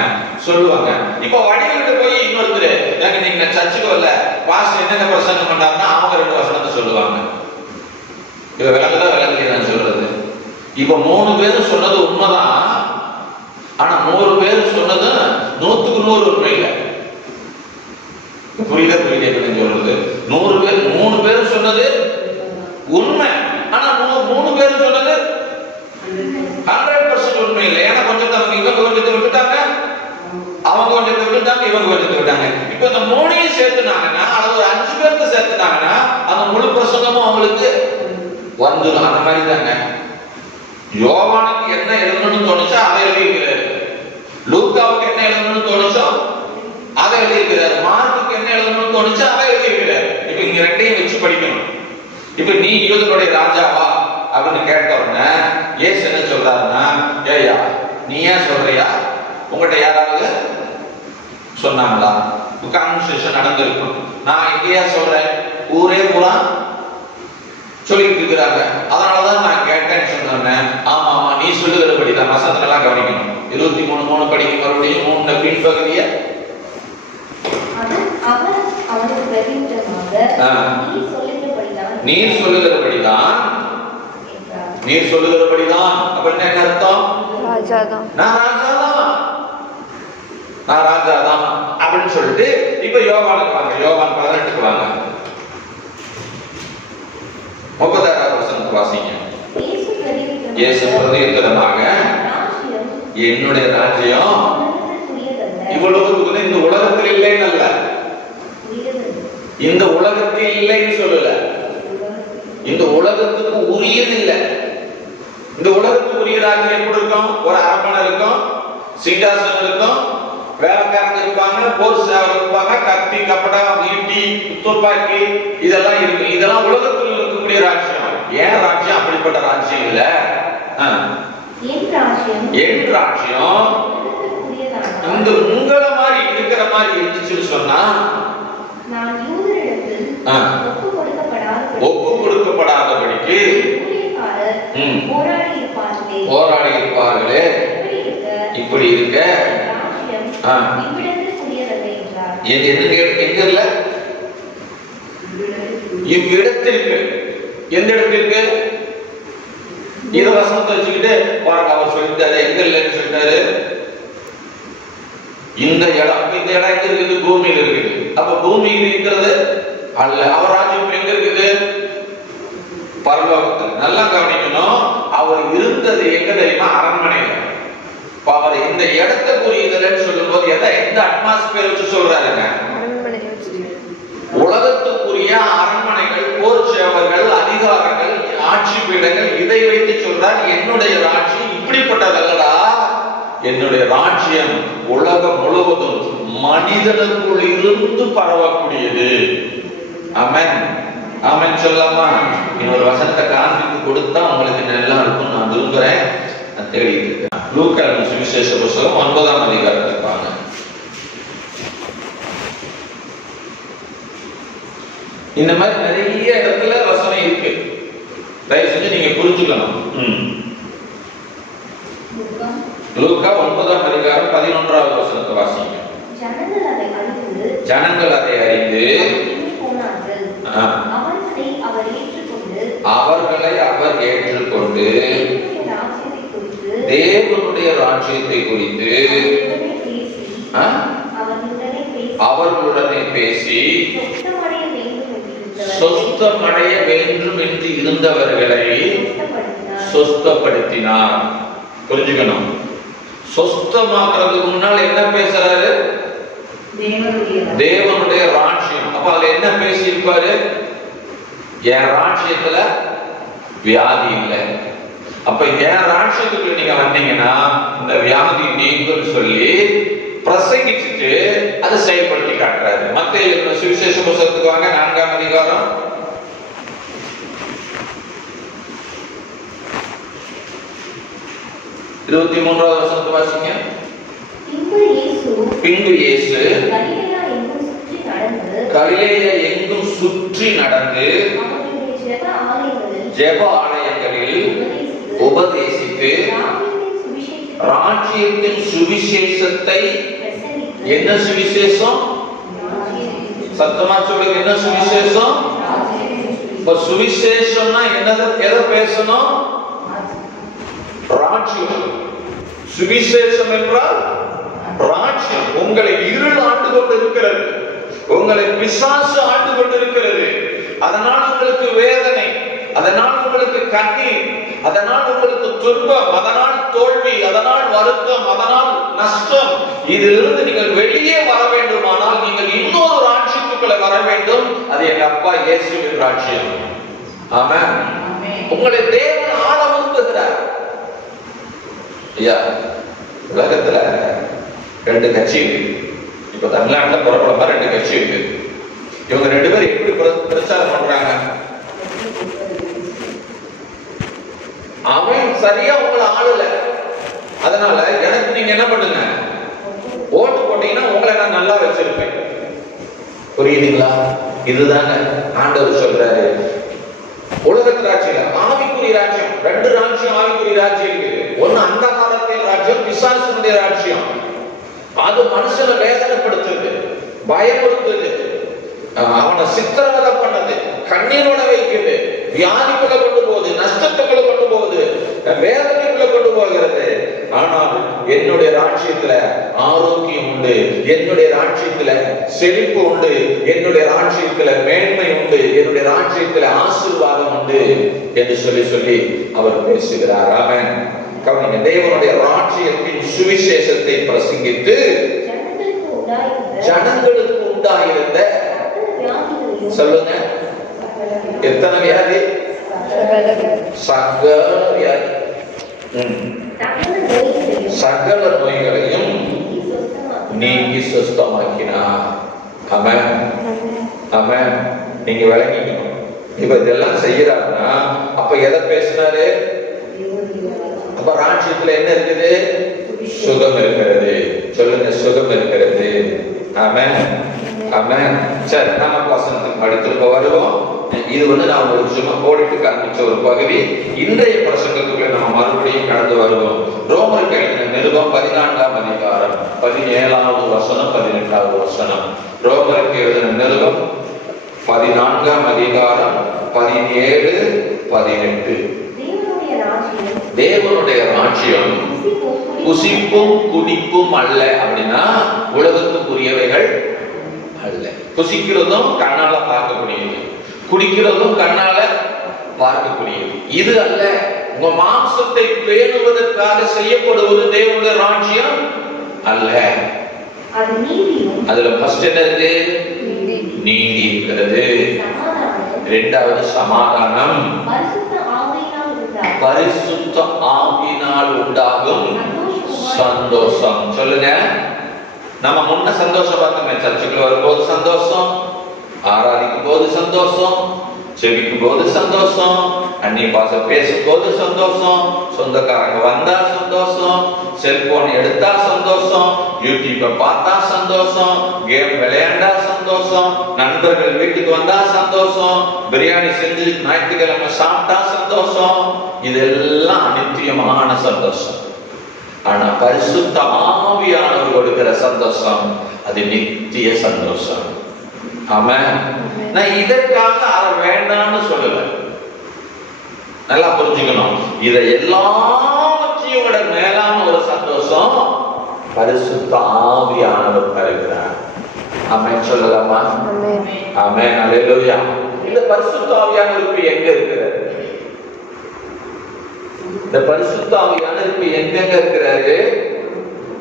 சொல்லுவாங்க. இப்போ வடிவகிட்ட போய் இன்னொருத்தர், எனக்கு நீங்க சர்ச்சுக்கு வரல, பாஸ்டர் என்னென்ன பிரசங்கம் பண்றாருன்னா அவங்க 2 வசனத்தை சொல்லுவாங்க. இப்ப விளங்கதான் சொல்றது. இப்ப 3 பேரும் சொன்னது உண்மைதான். ஆனா 100 பேர் சொன்னது 100க்கு 100 உண்மை இல்லை. புரியுதா? சொல்றது 100 பேர் 3 பேர் சொன்னது உண்மை. ஆனா 3 பேர் சொன்னது 100% உண்மை இல்லை. ஏன்னா கொஞ்சம் இவங்க கொஞ்சத்தை விட்டுட்டாங்க, அவங்க கொஞ்சத்தை விட்டுட்டாங்க, இவங்க கொஞ்சத்தை விட்டாங்க. இப்ப இந்த 3ஐயும் சேர்த்துனாங்கன்னா, அது ஒரு 5 பேருக்கு சேர்த்துனாங்கன்னா அந்த முழு பிரசங்கமும் அவங்களுக்கு வந்துடும். அந்த மாதிரி தாங்க யோவானுக்கு என்ன எழுதணும்னு தோணுச்சோ அதை எழுதியிருக்கிறாரு, லூக்காவுக்கு என்ன எழுதணும்னு தோணுச்சோ அதை எழுதியிருக்கிறாரு, மார்க்குக்கு என்ன எழுதணும்னு தோணுச்சோ அதை எழுதியிருக்கிறாரு. இப்ப இங்க ரெண்டையும் வச்சு படிக்கணும். இப்ப நீ யூதனுடைய ராஜாவா அப்படின்னு கேட்ட உடனே இயேசு என்ன சொல்றாருன்னா, ஏய்யா நீ ஏன் சொல்றியா? உங்கள்கிட்ட யாராவது சொன்னாங்களா? கான்வர்சேஷன் நடந்திருக்கும். நான் எங்கேயா சொல்றேன், ஊரே பூரா சொல்லிட்டு இருக்கிறாங்க, அதனாலதான் நான் கேட்டேன்னு சொன்னேன். ஆமா ஆமா நீ சொல்லுகிறபடிதான். வசனத்தை எல்லாம் கவனிக்கணும். 23:3 படிக்கும் மறுபடியும் 3 பின்பகுதிய நீர் சொல்லுகிறபடிதான். நீர் சொல்லுகிறபடிதான் அப்படின்னு என்ன அர்த்தம்? நான் ராஜாதான் அப்படின்னு சொல்லிட்டு இப்ப யோவானுக்கு வாங்க. யோவான் 18க்கு வாங்க. 36வது வசனத்தை வாசிங்க. இயேசு பிரதியுத்தரமாக, என்னுடைய ராஜ்யம் இவ்வளவு இந்த உலகத்தில் இல்லைன்னு அல்ல, இந்த உலகத்தில் இல்லைன்னு சொல்லல, இந்த உலகத்துக்கு உரியது இல்லை. இந்த உலகத்துக்கு உரிய ராஜ்யம் எப்படி இருக்கும்? ஒரு அரண்மனை இருக்கும், சீட்டாசனம் இருக்கும், வேலைக்காரங்க இருப்பாங்க, போர் சேவகர் இருப்பாங்க, கத்தி கப்படம் ஈட்டி துப்பாக்கி இதெல்லாம் இருக்கு. இதெல்லாம் உலகத்தில் இருக்கக்கூடிய ராஜ்யம். ஏன் ராஜ்யம் அப்படிப்பட்ட ராஜ்யம் இல்ல. என் ராஜ்யம் இந்த உங்களை மாதிரி இருக்கிற மாதிரி இருந்துச்சுன்னு சொன்னா, ஒப்பு கொடுக்கப்படாதபடிக்கு போராடி இருப்பார்களே, இப்படி இருக்க எங்க இல்ல இவ்விடத்திற்கு. எந்த இடத்திற்கு? இத வசனத்தை வச்சுக்கிட்டு பாருங்க, அவர் சொல்லிட்டாரு எங்க இல்லைன்னு சொல்லிட்டாரு. இந்த இடம் எங்க இருக்குது? பூமியில் இருக்குது. அப்ப பூமியில் இருக்கிறது அல்ல. அவர் ராஜ்யம் எங்க இருக்குது? பரலோகத்தில். நல்லா கவனிக்கணும். அவர் இருந்தது எங்க தெரியுமா? அரண்மனையில. அவர் இந்த இடத்தை புரியுதல்னு சொல்லும் போது எந்த அட்மாஸ்பியர் வச்சு சொல்றாருங்க? உலகத்துக்குரிய அரண்மனைகள், போர் சேவர்கள், அதிகாரங்கள், ஆட்சி பீடங்கள், இதை வைத்து சொல்றார். என்னுடைய ராஜ்யம் இப்படிப்பட்டதல்லடா. என்னுடைய ராஜ்யம் உலகம் முழுவதும் மனிதனுக்குள் இருந்து பரவக்கூடியது. ஆமென் ஆமென் சொல்லாமா? இன்னொரு வசனத்தை காண்பித்து கொடுத்தா உங்களுக்கு நல்லா இருக்கும் நான் விரும்புறேன். நான் தேடிட்டு இருக்கேன். லூக்கா சுவிசேஷ புத்தகம் 9ஆம் அதிகாரத்துக்கு வாங்க. இந்த மாதிரி நிறைய இடத்துல வசனம் இருக்கு. தயவு செஞ்சு நீங்க புரிஞ்சுக்கணும். லூக்கா 9ஆம் அதிகாரம் 11வது வசனத்தை வாசிங்க. ஜனங்கள் அதை அறிந்து அவர்களை அவர் ஏற்றுக்கொண்டு தேவனுடைய ராஜ்யத்தை குறித்து அவர்களுடனே பேசி சொஸ்தமடைய வேண்டும் என்று இருந்தவர்களை சொஸ்தப்படுத்தினார். புரிஞ்சுக்கணும். சொஸ்தமாக்குறதுக்கு முன்னால் என்ன பேசுறாரு? தேவனுடைய ராஜ்யம். அப்ப அதுல என்ன பேசி இருப்பாரு? என் ராஜ்யத்துல வியாதி இல்லை. அப்ப என் ராஜ்யத்துக்கு நீங்க வந்தீங்கன்னா இந்த வியாதி நீங்கன்னு சொல்லி பிரசங்கிச்சுட்டு அதை செயல்படுத்தி காட்டுறாரு. மத்தேயு சுவிசேஷ புத்தகத்துக்கு வாங்க. 4ஆம் அதிகாரம் 23வது வசனத்தை வாசிங்க. பின்பு இயேசு கலிலேயா எங்கும் சுற்றி நடந்து ஜெப ஆலயங்களில் உபதேசித்து ராஜ்யத்தின் சுவிசேஷத்தை. என்ன சுவிசேஷம்? சத்தமா சொல்லுங்க. என்ன சுவிசேஷம்? இப்ப சுவிசேஷம்னா என்னது? எதை பேசணும்? ராஜ்யம். சுவிசேஷம் என்றால் ராஜ்யம். உங்களை இருள் ஆண்டு கொண்டு இருக்கிறது. உங்களை பிசாசு ஆண்டு கொண்டிருக்கிறது. அதனால் உங்களுக்கு வேதனை, அதனால் உங்களுக்கு கண்ணீர், அதனால் உங்களுக்கு துன்பம், அதனால் தோல்வி, அதனால் வருத்தம், அதனால் நஷ்டம். இதிலிருந்து நீங்கள் வெளியே வர வேண்டுமானால் நீங்கள் இன்னொரு ராஜ்யத்துக்குள்ள வர வேண்டும். அது எங்க அப்பா இயேசுவின் ராஜ்யம். ஆமென். உங்களை தேவன் ஆள விரும்புகிறார். ஐயா, உலகத்துல 2 கட்சி இருக்கு. இப்ப தமிழ்நாட்டுல புறப்படமா 2 கட்சி இருக்கு. இவங்க 2 பேரும் எப்படி பிரச்சாரம் பண்றாங்க? அவன் சரியா உங்களை ஆளல, அதனால எனக்கு நீங்க என்ன பண்ணுங்க, ஓட்டு போட்டீங்கன்னா உங்களை நான் நல்லா வச்சிருப்பேன். புரியுதுங்களா? இதுதாங்க ஆண்டவர் சொல்றாரு. உலகத்து ராஜ்யம், ஆவிக்குரிய ராஜ்யம், 2 ராஜ்யம், ஆவிக்குரிய ராஜ்யம் இருக்குது. ஒன்னு அந்த காலத்தின் ராஜ்யம், பிசாசுடைய ராஜ்யம். அது மனுஷனை வேதனைப்படுத்துது, பயப்படுத்துது, அவனை சித்திரவதை பண்ணது, கண்ணீரோட வைக்குது, வியாதிக்குள்ள கொண்டு போகுது, நஷ்டத்துக்குள்ள கொண்டு போகுது, வேதனைக்குள்ள கொண்டு போகிறது. ஆனால் என்னுடைய ராஜ்யத்துல ஆரோக்கியம் உண்டு, என்னுடைய ராஜ்யத்துல செழிப்பு உண்டு, என்னுடைய ராஜ்யத்துல மேன்மை உண்டு, என்னுடைய ராஜ்யத்துல ஆசீர்வாதம் உண்டு என்று சொல்லி அவர் பேசுகிறார். ஆமென். கவனிங்க, தேவனுடைய ராஜ்யத்தின் சுவிசேஷத்தை பிரசங்கித்து ஜனங்களுக்கு உண்டாயிருந்த, சொல்லுங்க, எத்தனை வியாதி? சகல வியாதி, சகல நோய்களையும் நீங்கி சுஸ்தமாக்கினார். ஆமென். ஆமென். நீங்க விளங்கிக்கணும். இப்ப இதெல்லாம் செய்யறாருன்னா அப்ப எதை பேசினாரு? அப்ப ராஜ்யத்துல என்ன இருக்குது? சுகம் இருக்கிறது. சொல்லுங்க, சுகம் இருக்கிறது. ஆமென். ஆமென். சரி, நாம வசனத்துக்கு அடுத்து வருவோம். இது நான் உங்களுக்கு சும்மா கோடிட்டு காண்பிச்ச ஒரு பகுதி. இன்றைய பிரசங்கத்துக்குள்ள நம்ம மறுபடியும் கடந்து வருவோம். ரோமருக்கு எழுதின நிருபம் 14ஆம் அதிகாரம் 17வது வசனம் 18வது வசனம். ரோமருக்கு எழுதின நிருபம் 14ஆம் அதிகாரம் 17, 18. தேவனுடைய ராஜ்யம் புசிப்பும் குடிப்பும் அல்ல. அப்படின்னா உலகத்துக்குரியவைகள் அல்ல. புசிக்கிறதும் கண்ணால பார்க்கக்கூடியது, குடிக்கிறதும் கண்ணால பார்க்கக்கூடியது. இது அல்ல. உங்க மாம்சத்தை பேணுவதற்காக செய்யப்படுவது தேவனுடைய ராஜ்யம் அல்ல. அதுல ஃபர்ஸ்ட் என்ன இருக்கு? நீதி இருக்கிறது. இரண்டாவது சமாதானம், பரிசுத்த ஆவியினால் உண்டாகும் சந்தோஷம். சொல்லுங்க, நம்ம முன்ன சந்தோஷம் பார்த்தோமே. சர்ச்சுக்குள்ள வரும்போது சந்தோஷம், ஆராதிக்கும் போது சந்தோஷம், செபிக்கும் போது சந்தோஷம், அந்நிய பாஷை பேசும் போது சந்தோஷம், சொந்தக்காரங்க வந்தா சந்தோஷம், செல்போன் எடுத்தா சந்தோஷம், யூடியூப்பை பார்த்தா சந்தோஷம், கேம் விளையாண்டா சந்தோஷம், நண்பர்கள் வீட்டுக்கு வந்தா சந்தோஷம், பிரியாணி செஞ்சு ஞாயிற்றுக்கிழமை சாப்பிட்டா சந்தோஷம். இதெல்லாம் அநித்தியமான சந்தோஷம். ஆனா பரிசுத்த ஆவியானவர் கொடுக்கிற சந்தோஷம் அது நித்திய சந்தோஷம். ஆமென். நான் இதற்காக அதை வேண்டாம்னு சொல்லல. நல்லா புரிஞ்சுக்கணும். இதை எல்லாவற்றையும் விட மேலான ஒரு சந்தோஷம் பரிசுத்த ஆவியானவர் தருகிறார். ஆமென் சொல்லலாமா? ஆமென். அல்லேலூயா. இந்த பரிசுத்த ஆவியானவர் எங்க இருக்கிறார்? இந்த பரிசுத்த ஆவியானவர் எங்க இருக்கிறாரு?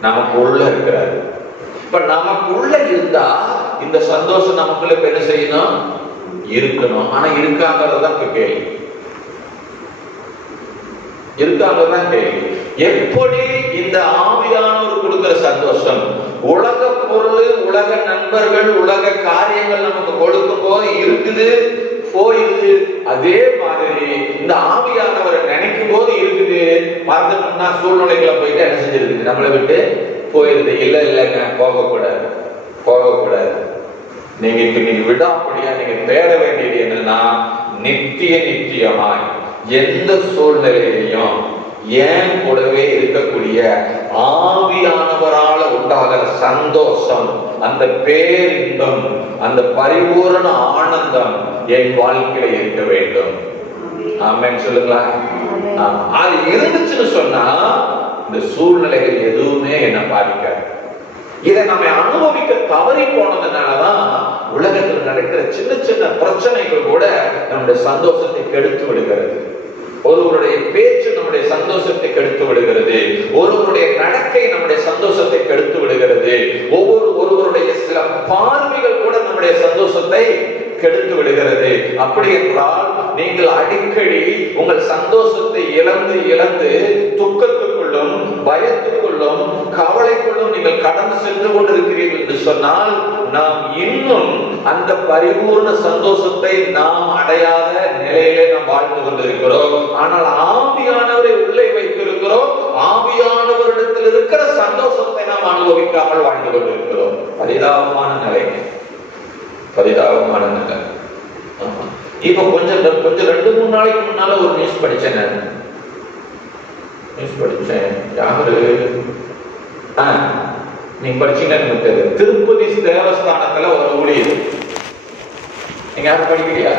நமக்குள்ள இருக்கிறாரு. இப்ப நமக்குள்ள இருந்தா இந்த சந்தோஷம் நமக்குள்ள என்ன செய்யணும்? இருக்கணும். ஆனா இருக்காங்கிறதுதான் கேள்வி. இருக்காங்கதான் கேள்வி. எப்படி இந்த ஆவியானவர் கொடுக்கிற சந்தோஷம் உலக பொருள், உலக நண்பர்கள், உலக காரியங்கள் நமக்கு கொடுக்கும் போது இருக்குது, போயிருக்கு. அதே மாதிரி இந்த ஆவியானவரை நினைக்கும் போது இருக்குது. மறந்துட்டோம்னா சூழ்நிலைகளை போயிட்டு என்ன செஞ்சிருக்கு? நம்மளை விட்டு போயிருது. இல்லைங்க, போகக்கூடாது, போகக்கூடாது. நீங்க இப்ப நீங்க விடாப்படியா நீங்க தேட வேண்டியது என்னன்னா, நித்தியமாய் எந்த சூழ்நிலையிலையும் ஏன் கூடவே இருக்கக்கூடிய ஆவியானவரால உண்டாகிற சந்தோஷம், அந்த பேரின்பம், அந்த பரிபூரண ஆனந்தம் என் வாழ்க்கையில இருக்க வேண்டும். ஆமென் சொல்லுங்களா? அது இருந்துச்சுன்னு சொன்னா இந்த சூழ்நிலைகள் எதுவுமே என்ன பாதிக்காது. இதை நம்ம அனுபவிக்க தவறி போனதுனாலதான் உலகத்தில் நடக்கிற சின்ன சின்ன பிரச்சனைகள் கூட நம்முடைய சந்தோஷத்தை கெடுத்து விடுகிறது. ஒருவருடைய பேச்சு நம்முடைய சந்தோஷத்தை கெடுத்து விடுகிறது. ஒருவருடைய நடக்கை நம்முடைய சந்தோஷத்தை கெடுத்து விடுகிறது. ஒருவருடைய சில பார்வைகள் கூட நம்முடைய சந்தோஷத்தை கெடுத்து விடுகிறது. அப்படி என்றால் நீங்கள் அடிக்கடி உங்கள் சந்தோஷத்தை இழந்து துக்கத்துக்குள்ளும் பயத்துக்குள்ளும் கவலைக்குள்ளும் நீங்கள் கடந்து சென்று கொண்டிருக்கிறீர்கள் என்று சொன்னால் நாம் இன்னும் அந்த பரிபூர்ண சந்தோஷத்தை நாம் அடையாத நிலையிலே நாம் வாழ்ந்து கொண்டிருக்கிறோம். ஆனால் ஆவியானவரை உள்ளே வைத்திருக்கிறோம். ஆவியானவரிடத்தில் இருக்கிற சந்தோஷத்தை நாம் அனுபவிக்காமல் வாழ்ந்து கொண்டிருக்கிறோம். பரிதாபமான நிலை. இப்ப கொஞ்சம் 2-3 நாளைக்கு முன்னால ஒரு நியூஸ் படிச்சேன். யாரு நீங்க படிச்சீங்கன்னு தெரியும். திருப்பதி தேவஸ்தானத்துல ஒரு ஊழியர், நீங்க யாரும் படிக்கலையா?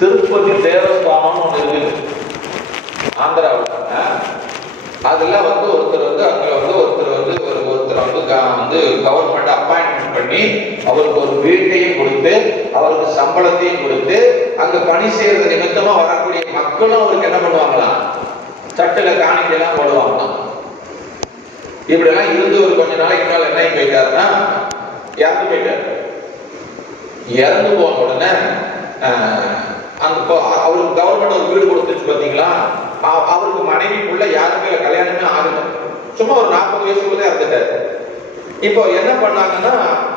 திருப்பதி தேவஸ்தானம் ஒண்ணு இருக்குது ஆந்திராவில். அதுல ஒருத்தர் கவர்மெண்ட் அப்பாயின்மெண்ட் பண்ணி அவருக்கு ஒரு வீட்டையும் கொடுத்து அவருக்கு சம்பளத்தையும் கொடுத்து அங்க பணி செய்யறது நிமித்தமா வரக்கூடிய மக்களும் அவருக்கு என்ன பண்ணுவாங்களாம், சட்டுல காணிக்கையெல்லாம் போடுவாங்களாம். இப்படி எல்லாம் இருந்து ஒரு கொஞ்ச நாளைக்கு மேல என்ன போயிட்டாருன்னா இறந்து போயிட்டாரு. இறந்து போன உடனே அவருக்கு கவர்மெண்ட் ஒரு வீடு கொடுத்துச்சு பாத்தீங்களா. அவருக்கு மனைவிக்குள்ள யாருமே கல்யாணமே ஆகல. சும்மா ஒரு 40 வயசுக்குள்ளே இறந்துட்டாரு. இப்போ என்ன பண்ணாங்கன்னா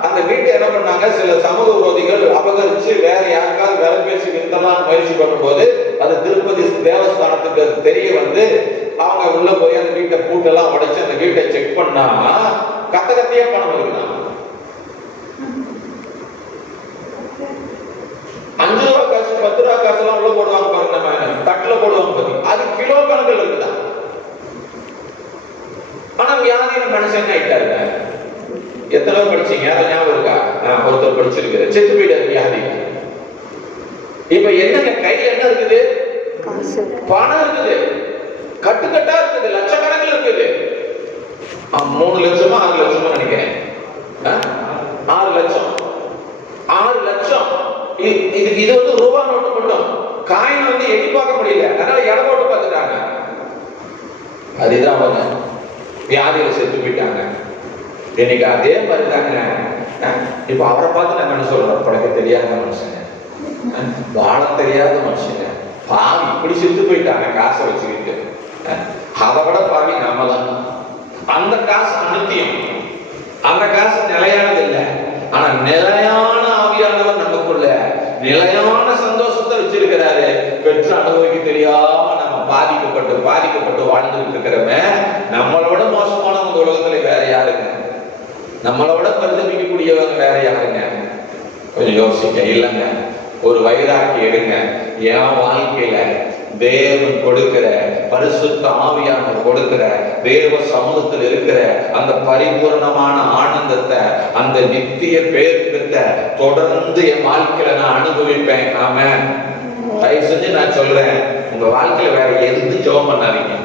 அந்த வீட்டை என்ன பண்ணாங்க, சில சமூக விரோதிகள் அபகரிச்சு வேற யாருக்காவது வேலை பேசி வித்தலாம் முயற்சி பண்ணும்போது அது திருப்பதி தேவஸ்தானத்துக்கு தெரிய வந்து அவங்க உள்ள போய் அந்த வீட்டை பூட்டெல்லாம் உடைச்சு அந்த வீட்டை செக் பண்ணா கத்தகத்தையே பணம் இருக்குதான். 5 ரூபா காசு 10 ரூபா காசு எல்லாம் உள்ள போடுவாங்க பாருங்க, நம்ம தட்டுல போடுவாங்க பாருங்க, அது கிலோ கணக்கில் இருக்குதான். ஆனா வியாதியில மனுஷன் என்ன ஆயிட்டாருங்க. எத்தனை படிச்சீங்க ஞாபகம் இருக்கா? ஒருத்தர் படிச்சிருக்கு, செத்து போயிட்டாரு வியாதி. இப்ப என்னங்க கையில என்ன இருக்குது? பணம் இருக்குது, கட்டுக்கட்டா இருக்குது, லட்சக்கணக்கில் இருக்குது. 3 லட்சமா 6 லட்சமா நினைக்கிறேன். 6 லட்சம் 6 லட்சம். இது ரூபா நோட்டு மட்டும், காயின் எண்ணி பார்க்க முடியல, அதனால எடை போட்டு பார்த்துட்டாங்க. அதுதான் அவங்க வியாதியில செத்து போயிட்டாங்க. இன்னைக்கு அதே மாதிரிதாங்க. இப்ப அவரை பார்த்து நம்ம என்ன சொல்றோம், பழக்க தெரியாத மனுஷங்க, வாழ தெரியாத மனுஷங்க, பாவி இப்படி செத்து போயிட்டாங்க காசை வச்சுக்கிட்டு. அதை விட பாவி நம்ம தான். அந்த காசு அனுத்தியம், அந்த காசு நிலையானது இல்லை. ஆனா நிலையான ஆவியானவர் நமக்குள்ள நிலையான சந்தோஷத்தை வச்சிருக்கிறாரு. பெற்று அனுபவிக்க தெரியாம நம்ம பாதிக்கப்பட்டு வாழ்ந்துட்டு இருக்கிறவங்க நம்மளோட மோசமானவங்க உலகத்துல வேற யாருங்க? நம்மளோட பரிதபிக்கக்கூடியவங்க வேற யாருங்க? கொஞ்சம் யோசிக்க. இல்லைங்க, ஒரு வைராக்கி எடுங்க. என் வாழ்க்கையில தேவன் கொடுக்கிற பரிசுத்த ஆவியானவர் கொடுக்கிற தேவ சமூகத்தில் இருக்கிற அந்த பரிபூர்ணமான ஆனந்தத்தை, அந்த நித்திய பேருக்கத்தை தொடர்ந்து என் வாழ்க்கையில நான் அனுபவிப்பேன். ஆமென். தயவு செஞ்சு நான் சொல்றேன், உங்க வாழ்க்கையில வேற எதுக்கு ஜெபம் பண்ணாதீங்க.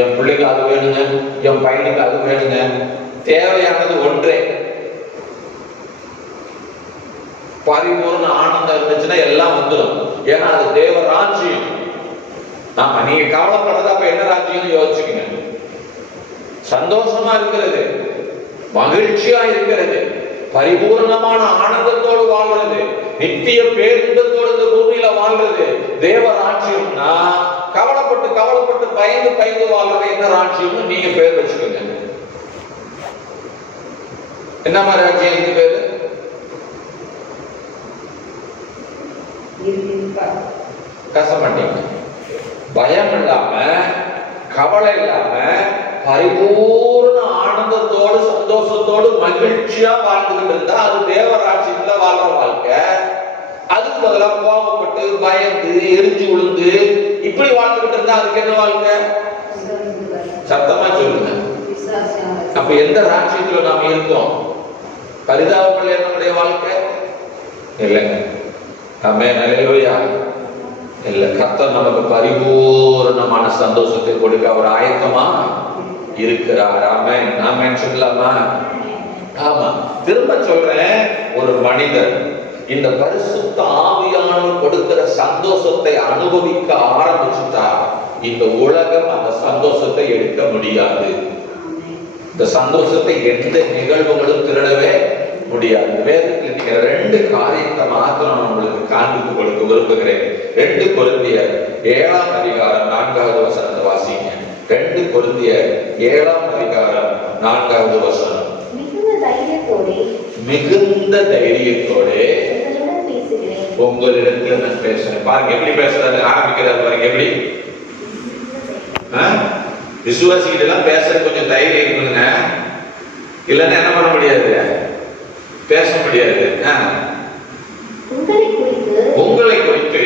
என் பிள்ளைக்கு அது வேணுங்க, என் பையனுக்கு அது வேணுங்க. தேவையானது ஒன்றே, பரிபூர்ண ஆனந்தம் இருந்துச்சுன்னா எல்லாம் வந்துடும். ஏன்னா அது தேவ ராஜ்யம். ஆமா, நீங்க கவலைப்படுறது அப்ப என்ன ராஜ்யம் யோசிச்சுக்கங்க. சந்தோஷமா இருக்கிறது, மகிழ்ச்சியா இருக்கிறது, பரிபூர்ணமான ஆனந்தத்தோடு வாழ்றது, நித்திய பேரின்பத்தோடு இந்த பூமியில வாழ்றது தேவ ராஜ்யம்னா, கவலைப்பட்டு பயந்து வாழ்றது என்ன ராஜ்யம்னு நீங்க பேர் வச்சுக்கோங்க. என்ன மாதிரி ராஜ்யம் இது பேரு? கசமாட்டீங்க. பயம் இல்லாம, கவலை இல்லாம, பரிபூர்ண ஆனந்தத்தோடு சந்தோஷத்தோடு மகிழ்ச்சியா வாழ்ந்துகிட்டு இருந்தா அது தேவராட்சியத்துல வாழ்ற வாழ்க்கை. அதுக்கு பதிலா கோபப்பட்டு பயந்து எரிஞ்சு விழுந்து இப்படி வாழ்ந்துகிட்டு இருந்தா அதுக்கு என்ன வாழ்க்கை? சத்தமா சொல்லுங்க. அப்ப எந்த ராஜ்யத்துல நாம இருக்கோம்? பரிதாபங்கள் என்னுடைய வாழ்க்கை இல்லைங்க. ஆமென், அல்லேலூயா. இல்ல, கர்த்தர் நமக்கு பரிபூர்ணமான சந்தோஷத்தை கொடுக்க அவர் ஆயத்தமா இருக்கிறார். ஆமென், ஆமென் சொல்லலாமா? ஆமா, திரும்ப சொல்றேன், ஒரு மனிதன் இந்த பரிசுத்த ஆவியானவர் கொடுக்கிற சந்தோஷத்தை அனுபவிக்க ஆரம்பிச்சுட்டா இந்த உலகம் அந்த சந்தோஷத்தை எடுக்க முடியாது. இந்த சந்தோஷத்தை எந்த நிகழ்வுகளும் திருடவே முடியாது. வேதத்தில் நீங்க 2 காரியத்தை மாத்திரம் நான் உங்களுக்கு காண்பித்து கொடுக்க விரும்புகிறேன். 2 கொரிந்தியர் 7ஆம் அதிகாரம் 4வது வசனத்தை வாசிங்க. 2 கொரிந்தியர் 7ஆம் அதிகாரம் 4வது வசனம். மிகுந்த தைரியத்தோடு உங்களிடத்தில் நான் பேசுறேன். பாருங்க எப்படி பேசுறாரு, ஆரம்பிக்கிறார் பாருங்க எப்படி. விசுவாசிகிட்ட எல்லாம் பேசுறது கொஞ்சம் தைரியம் இருக்குதுங்க, இல்லன்னா என்ன பண்ண முடியாது, பேச முடியாது. உங்களை குறித்து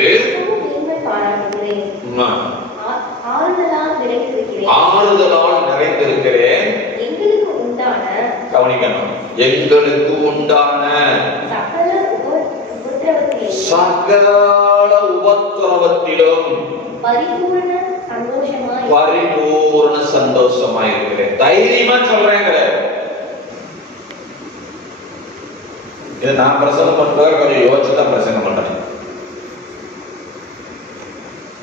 ஆறுதலால் நிறைந்திருக்கிறேன். கவனிக்கணும், எங்களுக்கு உண்டான சகல உபத்திரவத்திலும் பரிபூர்ண சந்தோஷமா இருக்கிறேன். தைரியமா சொல்றேங்க. இது நான் பிரசங்கம் பண்றத கொஞ்சம் யோசிச்சுதான் பிரசங்கம் பண்றேன்.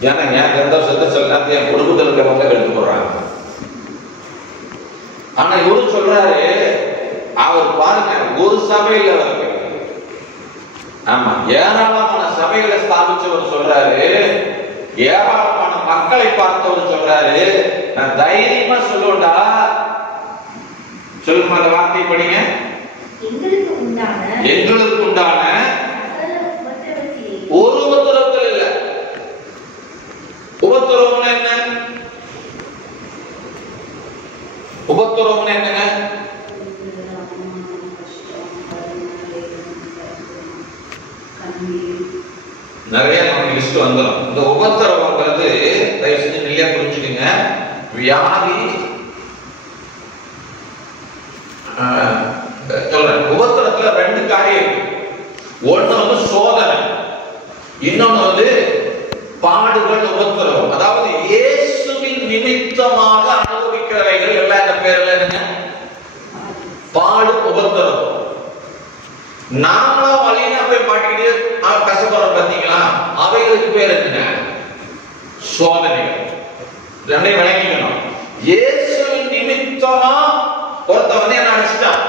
ஏன்னா என் சந்தோஷத்தை சில நேரத்தில் என் குடும்பத்தில் இருக்கிறவங்க எடுத்து போடுறாங்க. ஆனா இவரு சொல்றாரு, அவர் பாருங்க ஒரு சபையில இருக்கு, ஆமா ஏராளமான சபைகளை ஸ்தாபிச்சவர் சொல்றாரு, ஏராளமான மக்களை பார்த்தவர் சொல்றாரு, நான் தைரியமா சொல்லுண்டா. சொல்லுங்க அந்த வார்த்தை படிங்க. எங்களுக்கு உண்டான ஒரு உபத்திரவத்தில் இல்ல. உபத்திரவம் என்ன? உபத்திரவம் என்னங்க? நிறைய நமக்கு லிஸ்ட் வந்துடும். இந்த உபத்திரவங்கிறது தயவு செஞ்சு நிறைய புரிஞ்சுக்கங்க. வியாதி சொல்றேன். உபத்திரத்துல 2 காரியம் இருக்கு. ஒண்ணு வந்து சோதனை, இன்னொன்னு வந்து பாடுகள், உபத்திரவம். அதாவது இயேசுவின் நிமித்தமாக அனுபவிக்கிறவைகள் எல்லாம் இந்த பேர்ல என்னங்க? பாடு, உபத்திரவம். நாமளா வழியா போய் மாட்டிக்கிட்டு கஷ்டப்படுறோம் பாத்தீங்களா, அவைகளுக்கு பேர் என்ன? சோதனைகள். ரெண்டையும் விளங்கிக்கணும். இயேசுவின் நிமித்தமா ஒருத்தன் வந்து என்ன அடிச்சுட்டான்,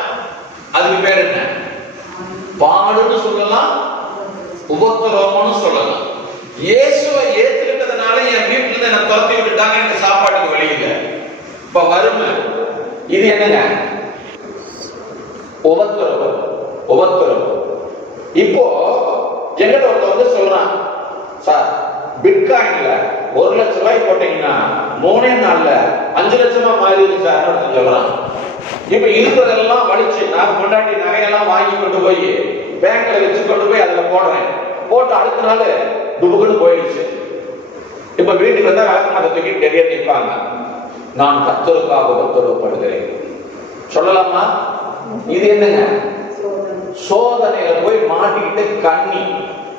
அதுக்கு பேர் என்ன? பாடுன்னு சொல்லலாம், உபத்திரவம்னு சொல்லலாம். இயேசுவை ஏத்துக்கிட்டதுனால என் வீட்டுல இருந்து என்ன துரத்தி விட்டுட்டாங்க, எனக்கு சாப்பாட்டுக்கு வழி இல்லை, இப்ப வறுமை. இது என்னங்க? உபத்திரவம். உபத்திரவம். இப்போ எங்கிட்ட ஒருத்தர் வந்து சொல்றான், சார் பிட்காயின்ல 1 லட்சம் ரூபாய் போட்டீங்கன்னா 3 நாள்ல 5 லட்சமா மாறிடுச்சு சார் சொல்றான். இப்ப இருக்கிறதெல்லாம் வலிச்சு நான் கொண்டாட்டி நகையெல்லாம் வாங்கி கொண்டு போய் பேங்க்ல வச்சு கொண்டு போய் அதுல போடுறேன். போட்டு அடுத்த நாள் துபுக்குன்னு போயிடுச்சு. இப்ப வீட்டுக்கு வந்தா விளக்கமாத்த தூக்கி தெரிய நிற்பாங்க, நான் கர்த்தருக்காக உபத்திரவப்படுகிறேன் சொல்லலாமா? இது என்னங்க? சோதனையில போய் மாட்டிக்கிட்டு கண்ணி.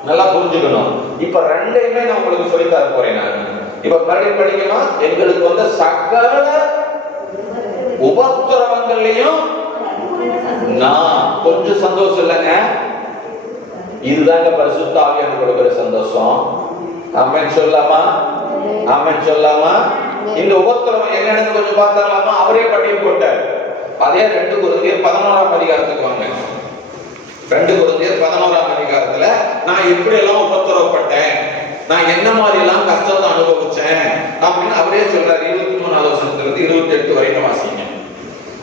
நல்லா புரிஞ்சுக்கணும். இப்ப 2யுமே நான் உங்களுக்கு சொல்லி தர போறேன். நான் இப்ப மறுபடியும் படிக்கணும். எங்களுக்கு வந்து சகல உபத்திரவங்களையும் நான் கொஞ்சம் சந்தோஷம் இல்லைங்க. இதுதாங்க பரிசுத்த ஆவியானவர் கொடுக்கிற சந்தோஷம். ஆமென் சொல்லாமா? ஆமென் சொல்லாமா? இந்த உபத்திரவம் என்னன்னு கொஞ்சம் பார்த்தரலாமா? அவரே பட்டியல் போட்டார். அதே 2 கொரிந்தியர் 11ஆம் அதிகாரத்துக்கு வாங்க. 2 கொரிந்தியர் 11ஆம் அதிகாரத்துல நான் எப்படி எல்லாம் உபத்திரவப்பட்டேன், நான் என்ன மாதிரி எல்லாம் கஷ்டத்தை அனுபவிச்சேன் அப்படின்னு அவரே சொல்றாரு. 23ஆவது வசனத்திலிருந்து 28 வரைக்கும் வாசிங்க.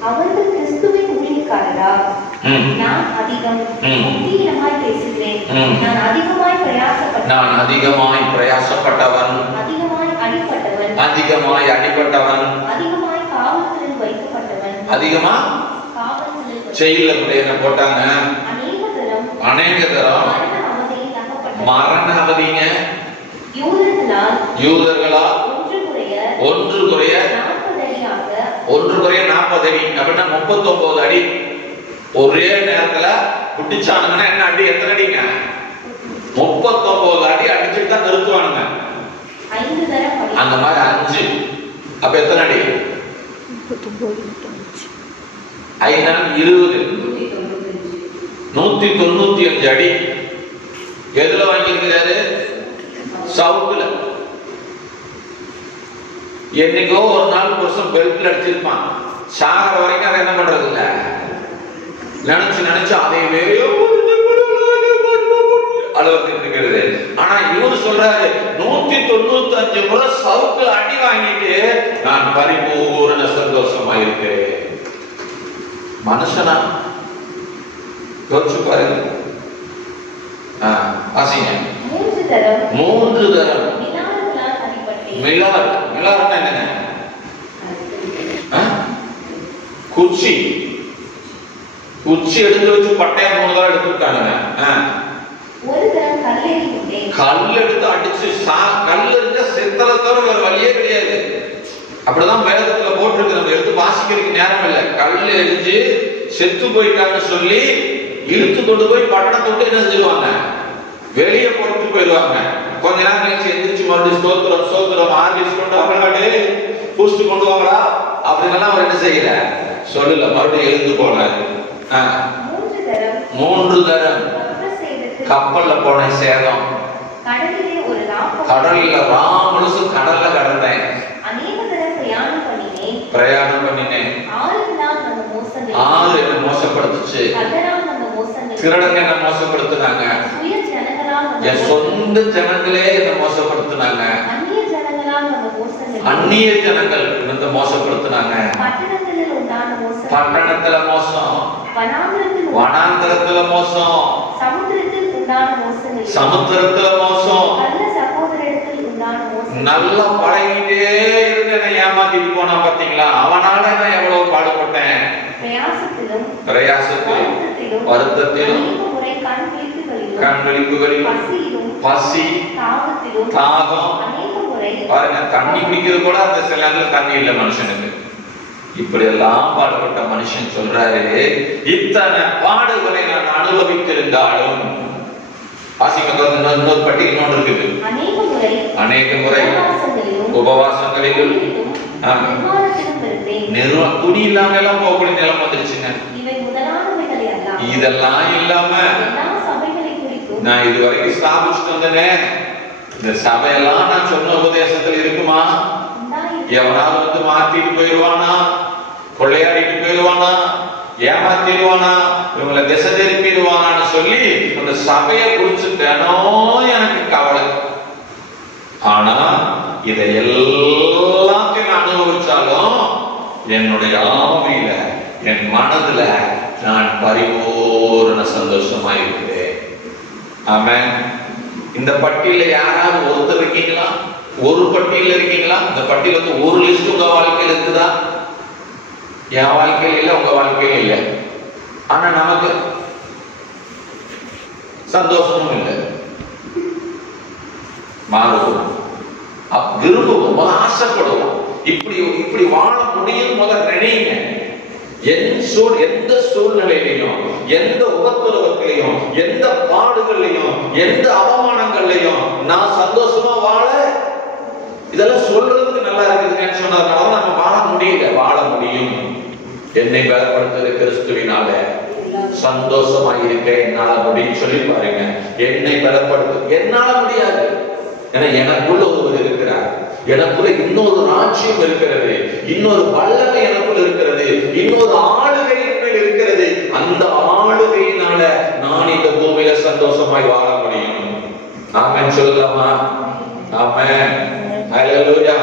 அவர்கள் கிறிஸ்துவின் ஊழியக்காரரா? நான் அதிகம் புத்தியீனமாய் பேசுகிறேன். நான் அதிகமாய் பிரயாசப்பட்டவன், அதிகமாய் அடிபட்டவன், அதிகமாய் காவல்களில் வைக்கப்பட்டவன், அதிகமா செயல்ல என்ன போட்டாங்க, அநேக தரம் மரண அவதிங்க. யூதர்களால் ஒன்று குறைய 40 அடி அப்படின்னா 39 அடி ஒரே நேரத்துல குட்டிச்சானுங்கன்னா என்ன அடி? எத்தனை அடிங்க? 39 அடி அடிச்சுட்டு தான் நிறுத்துவானுங்க. அந்த மாதிரி 5 அப்ப எத்தனை அடி? 5 20 195 அடி. எதுல வாங்கியிருக்கிறாரு? சவுத்துல. என்னைக்கோ ஒரு நாள் புருஷன் பெல்ட்ல அடிச்சிருப்பான். சாகிற வரைக்கும் அதை என்ன பண்றது இல்ல, நினைச்சு நினைச்சு அதையவே அலுவலகத்தில் இருக்கிறது. ஆனா இவரு சொல்றாரு 195 முறை சவுத்துல அடி வாங்கிட்டு நான் பரிபூரண சந்தோஷமா இருக்கிறேன். மனுஷனா யோசிச்சு பாருங்க. வாசிங்க. 3 தரம் மிலார். மிலார்னா என்னங்க? குச்சி. குச்சி எடுத்து வச்சு பட்டையா 3 தரம் எடுத்துட்டானுங்க. கல் எடுத்து அடிச்சு கல் இருந்தா செத்தல தவிர வேற வழியே கிடையாது. அப்படிதான் வேதத்துல போட்டிருக்கு. நம்ம எடுத்து வாசிக்கிறதுக்கு நேரம் இல்லை. கல் எரிஞ்சு செத்து போயிட்டாங்கன்னு சொல்லி இழுத்து கொண்டு போய் பட்டணத்தை விட்டு என்ன செஞ்சிருவாங்க, வெளியே போட்டு போயிடுவாங்க. கொஞ்ச நேரம் கழிச்சு எந்திரிச்சு மறுபடியும் ஸ்தோத்திரம் ஸ்தோத்திரம் ஆர்கிஸ் கொண்டு வாங்கடே, பூஸ்ட் கொண்டு வாங்கடா அப்படின்னு அவர் என்ன செய்யல சொல்லல. மறுபடியும் எழுந்து போனாரு. 3 தரம் கப்பல்ல போன சேதம். கடல்ல ராமனுசு கடல்ல கடந்தேன். பிரயாணம் பண்ணினேன். 6 என்ன மோசப்படுத்துச்சு. திருடங்க என்ன மோசப்படுத்தினாங்க. என் சொந்த ஜனங்களே என்ன மோசப்படுத்தினாங்க. அந்நிய ஜனங்கள் இந்த மோசப்படுத்தினாங்க. பட்டணத்துல மோசம், வனாந்தரத்துல மோசம், சமுத்திரத்துல மோசம். நல்லா பழகிட்டே இருந்து என்ன ஏமாத்திட்டு போனா பாத்தீங்களா? அவனால நான் எவ்வளவு பாடுபட்டேன். பிரயாசத்திலும் வருத்தத்திலும் கண் விழிப்புகளிலும் பசி தாகம். பாருங்க, தண்ணி குடிக்கிறது கூட அந்த சில நேரத்துல தண்ணி இல்லை மனுஷனுக்கு. இப்படி எல்லாம் பாடுபட்ட மனுஷன் சொல்றாரு, இத்தனை பாடுகளை நான் அனுபவித்திருந்தாலும். இன்னொரு பட்டியல் ஒன்று இருக்குது. அநேக முறை உபவாசங்களிலும் குடி இல்லாம எல்லாம் போகக்கூடிய நிலம் வந்துருச்சுங்க. இதெல்லாம் இல்லாம நான் இதுவரைக்கும் ஸ்தாபிச்சுட்டு வந்தேன். இந்த சபையெல்லாம் நான் சொன்ன உபதேசத்தில் இருக்குமா? எவனாவது வந்து மாத்திட்டு போயிடுவானா, கொள்ளையாடிட்டு போயிடுவானா, ஏமாத்திடுவானா, இவங்களை திசை திருப்பிடுவானான்னு சொல்லி அந்த சபையை குறிச்சு தினம் எனக்கு கவலை. ஆனா இதை எல்லாத்தையும் நான் அனுபவிச்சாலும் என்னுடைய ஆவியில என் மனதுல நான் பரிபூரண சந்தோஷமா இருக்கிறேன். ஆமென். இந்த பட்டியல யாராவது ஒருத்தர் இருக்கீங்களா? ஒரு பட்டியல இருக்கீங்களா? இந்த பட்டியல வந்து ஒரு லிஸ்ட் உங்க வாழ்க்கையில் இருக்குதா? என் வாழ்க்கையில் இல்லை, உங்க வாழ்க்கையில் இல்லை. ஆனா நமக்கு சந்தோஷமும் இல்லை. மாறுவோம், விரும்புவோம், ஆசைப்படுவோம். இப்படி வாழ முடியும் முதல் நினைங்க. எந்த சூழ்நிலையிலையும், எந்த உபத்திரவத்திலையும், எந்த பாடுகள்லையும், எந்த அவமானங்கள்லையும் நான் சந்தோஷமா வாழ, இதெல்லாம் சொல்றதுக்கு நல்லா இருக்குதுன்னு சொன்னதுனால நம்ம வாழ முடியல. வாழ முடியும். என்னை பலப்படுத்துகிற கிறிஸ்துவினால சந்தோஷமா இருக்க என்னால முடியும் சொல்லி பாருங்க. என்னை பலப்படுத்து. என்னால முடியாது, ஏன்னா எனக்குள்ள ஒருவர் இருக்கிறார். எனக்குள்ள இன்னொரு ராஜ்யம் இருக்கிறது, இன்னொரு வல்லமை எனக்குள்ள இருக்கிறது, இன்னொரு ஆளுகை இருக்கிறது. அந்த ஆளுகையினால நான் இந்த பூமியில சந்தோஷமாய் வாழ முடியும். ஆமென் சொல்லலாமா? ஆமென். ஹல்லேலூயா.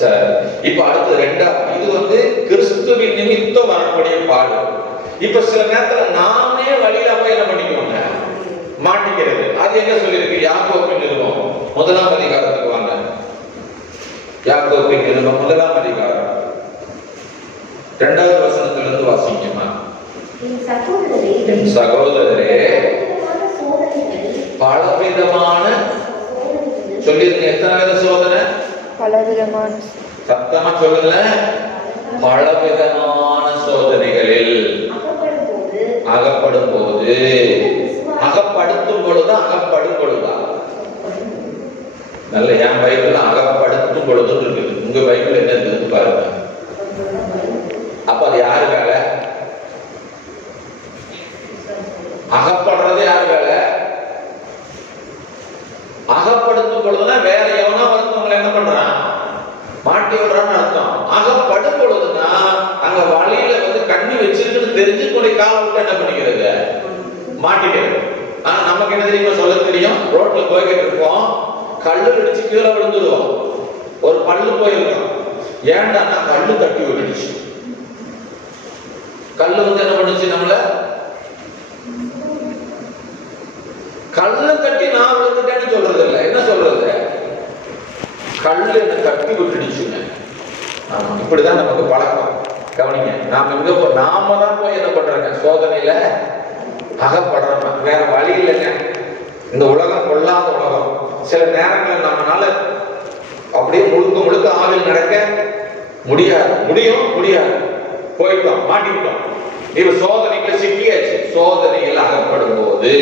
சரி, இப்ப அடுத்து 2வது, இது வந்து கிறிஸ்துவின் நிமித்தம் வரக்கூடிய பாடு. இப்ப சில நேரத்துல நாமே வழியில போய் என்ன பண்ணிக்கோங்க, மாட்டிக்கிறது. அது என்ன சொல்லியிருக்கு? யாக்கோபின் நிருபம் 1ஆம் அதிகாரத்துக்கு வாங்க. யாக்கோபின் நிருபம் 1ஆம் அதிகாரம் 2வது வசனத்திலிருந்து வாசிங்கம்மா. என் சகோதரரே, பலவிதமான சொல்லிருங்க. எத்தனை வித சோதனை? பலவிதமான. சத்தமா சொல்லுங்க. பலவிதமான சோதனைகளில் அகப்படும் போது, அகப்படுத்தும் பொழுது, அகப்படும் பொழுதா? நல்ல, என் பைபிள் அகப்படுத்தும் பொழுது இருக்குது. உங்க பைபிள் என்ன இருக்கு பாருங்க. அப்ப அது யாரு வேலை? அகப்படுறது யார் வேலை? அகப்படுத்தும் பொழுதுதான் வேற எவனோ ஒருத்தவங்களை என்ன பண்றான், மாட்டி விடுறான்னு அர்த்தம். அகப்படும் பொழுதுனா அங்க வழியில வந்து கண்ணி வச்சிருக்குன்னு தெரிஞ்சு கொண்டு காலை விட்டு என்ன பண்ணிக்கிறது, மாட்டிக்கிறது. ஆனா நமக்கு என்ன தெரியுமா சொல்ல தெரியும், ரோட்ல போய்கிட்டு இருப்போம், கல்லு அடிச்சு கீழே விழுந்துடுவோம், ஒரு பல்லு போயிருக்கோம், ஏன்டா கல்லு தட்டி விட்டுச்சு. கல்லு வந்து என்ன பண்ணுச்சு, நம்மள கல்லு தட்டி நான் விழுந்துட்டேன்னு சொல்றது இல்லை, என்ன சொல்றது, கல்லு என்ன தட்டி விட்டுடுச்சுங்க. ஆமா, இப்படிதான் நமக்கு பழக்கம். கவனிங்க, நாம இங்க நாம தான் போய் என்ன பண்றாங்க, சோதனையில அகப்படுறோம், வேற வழி இல்லைங்க. இந்த உலகம் கொள்ளாத உலகம். சில நேரங்கள் நம்மளால அப்படியே முழுக்க முழுக்க ஆவில் நடக்க முடியாது, முடியாது, போயிட்டோம், மாட்டிக்கிட்டோம். இப்ப சோதனைக்கு சிக்கியாச்சு. சோதனையில் அகப்படும் போது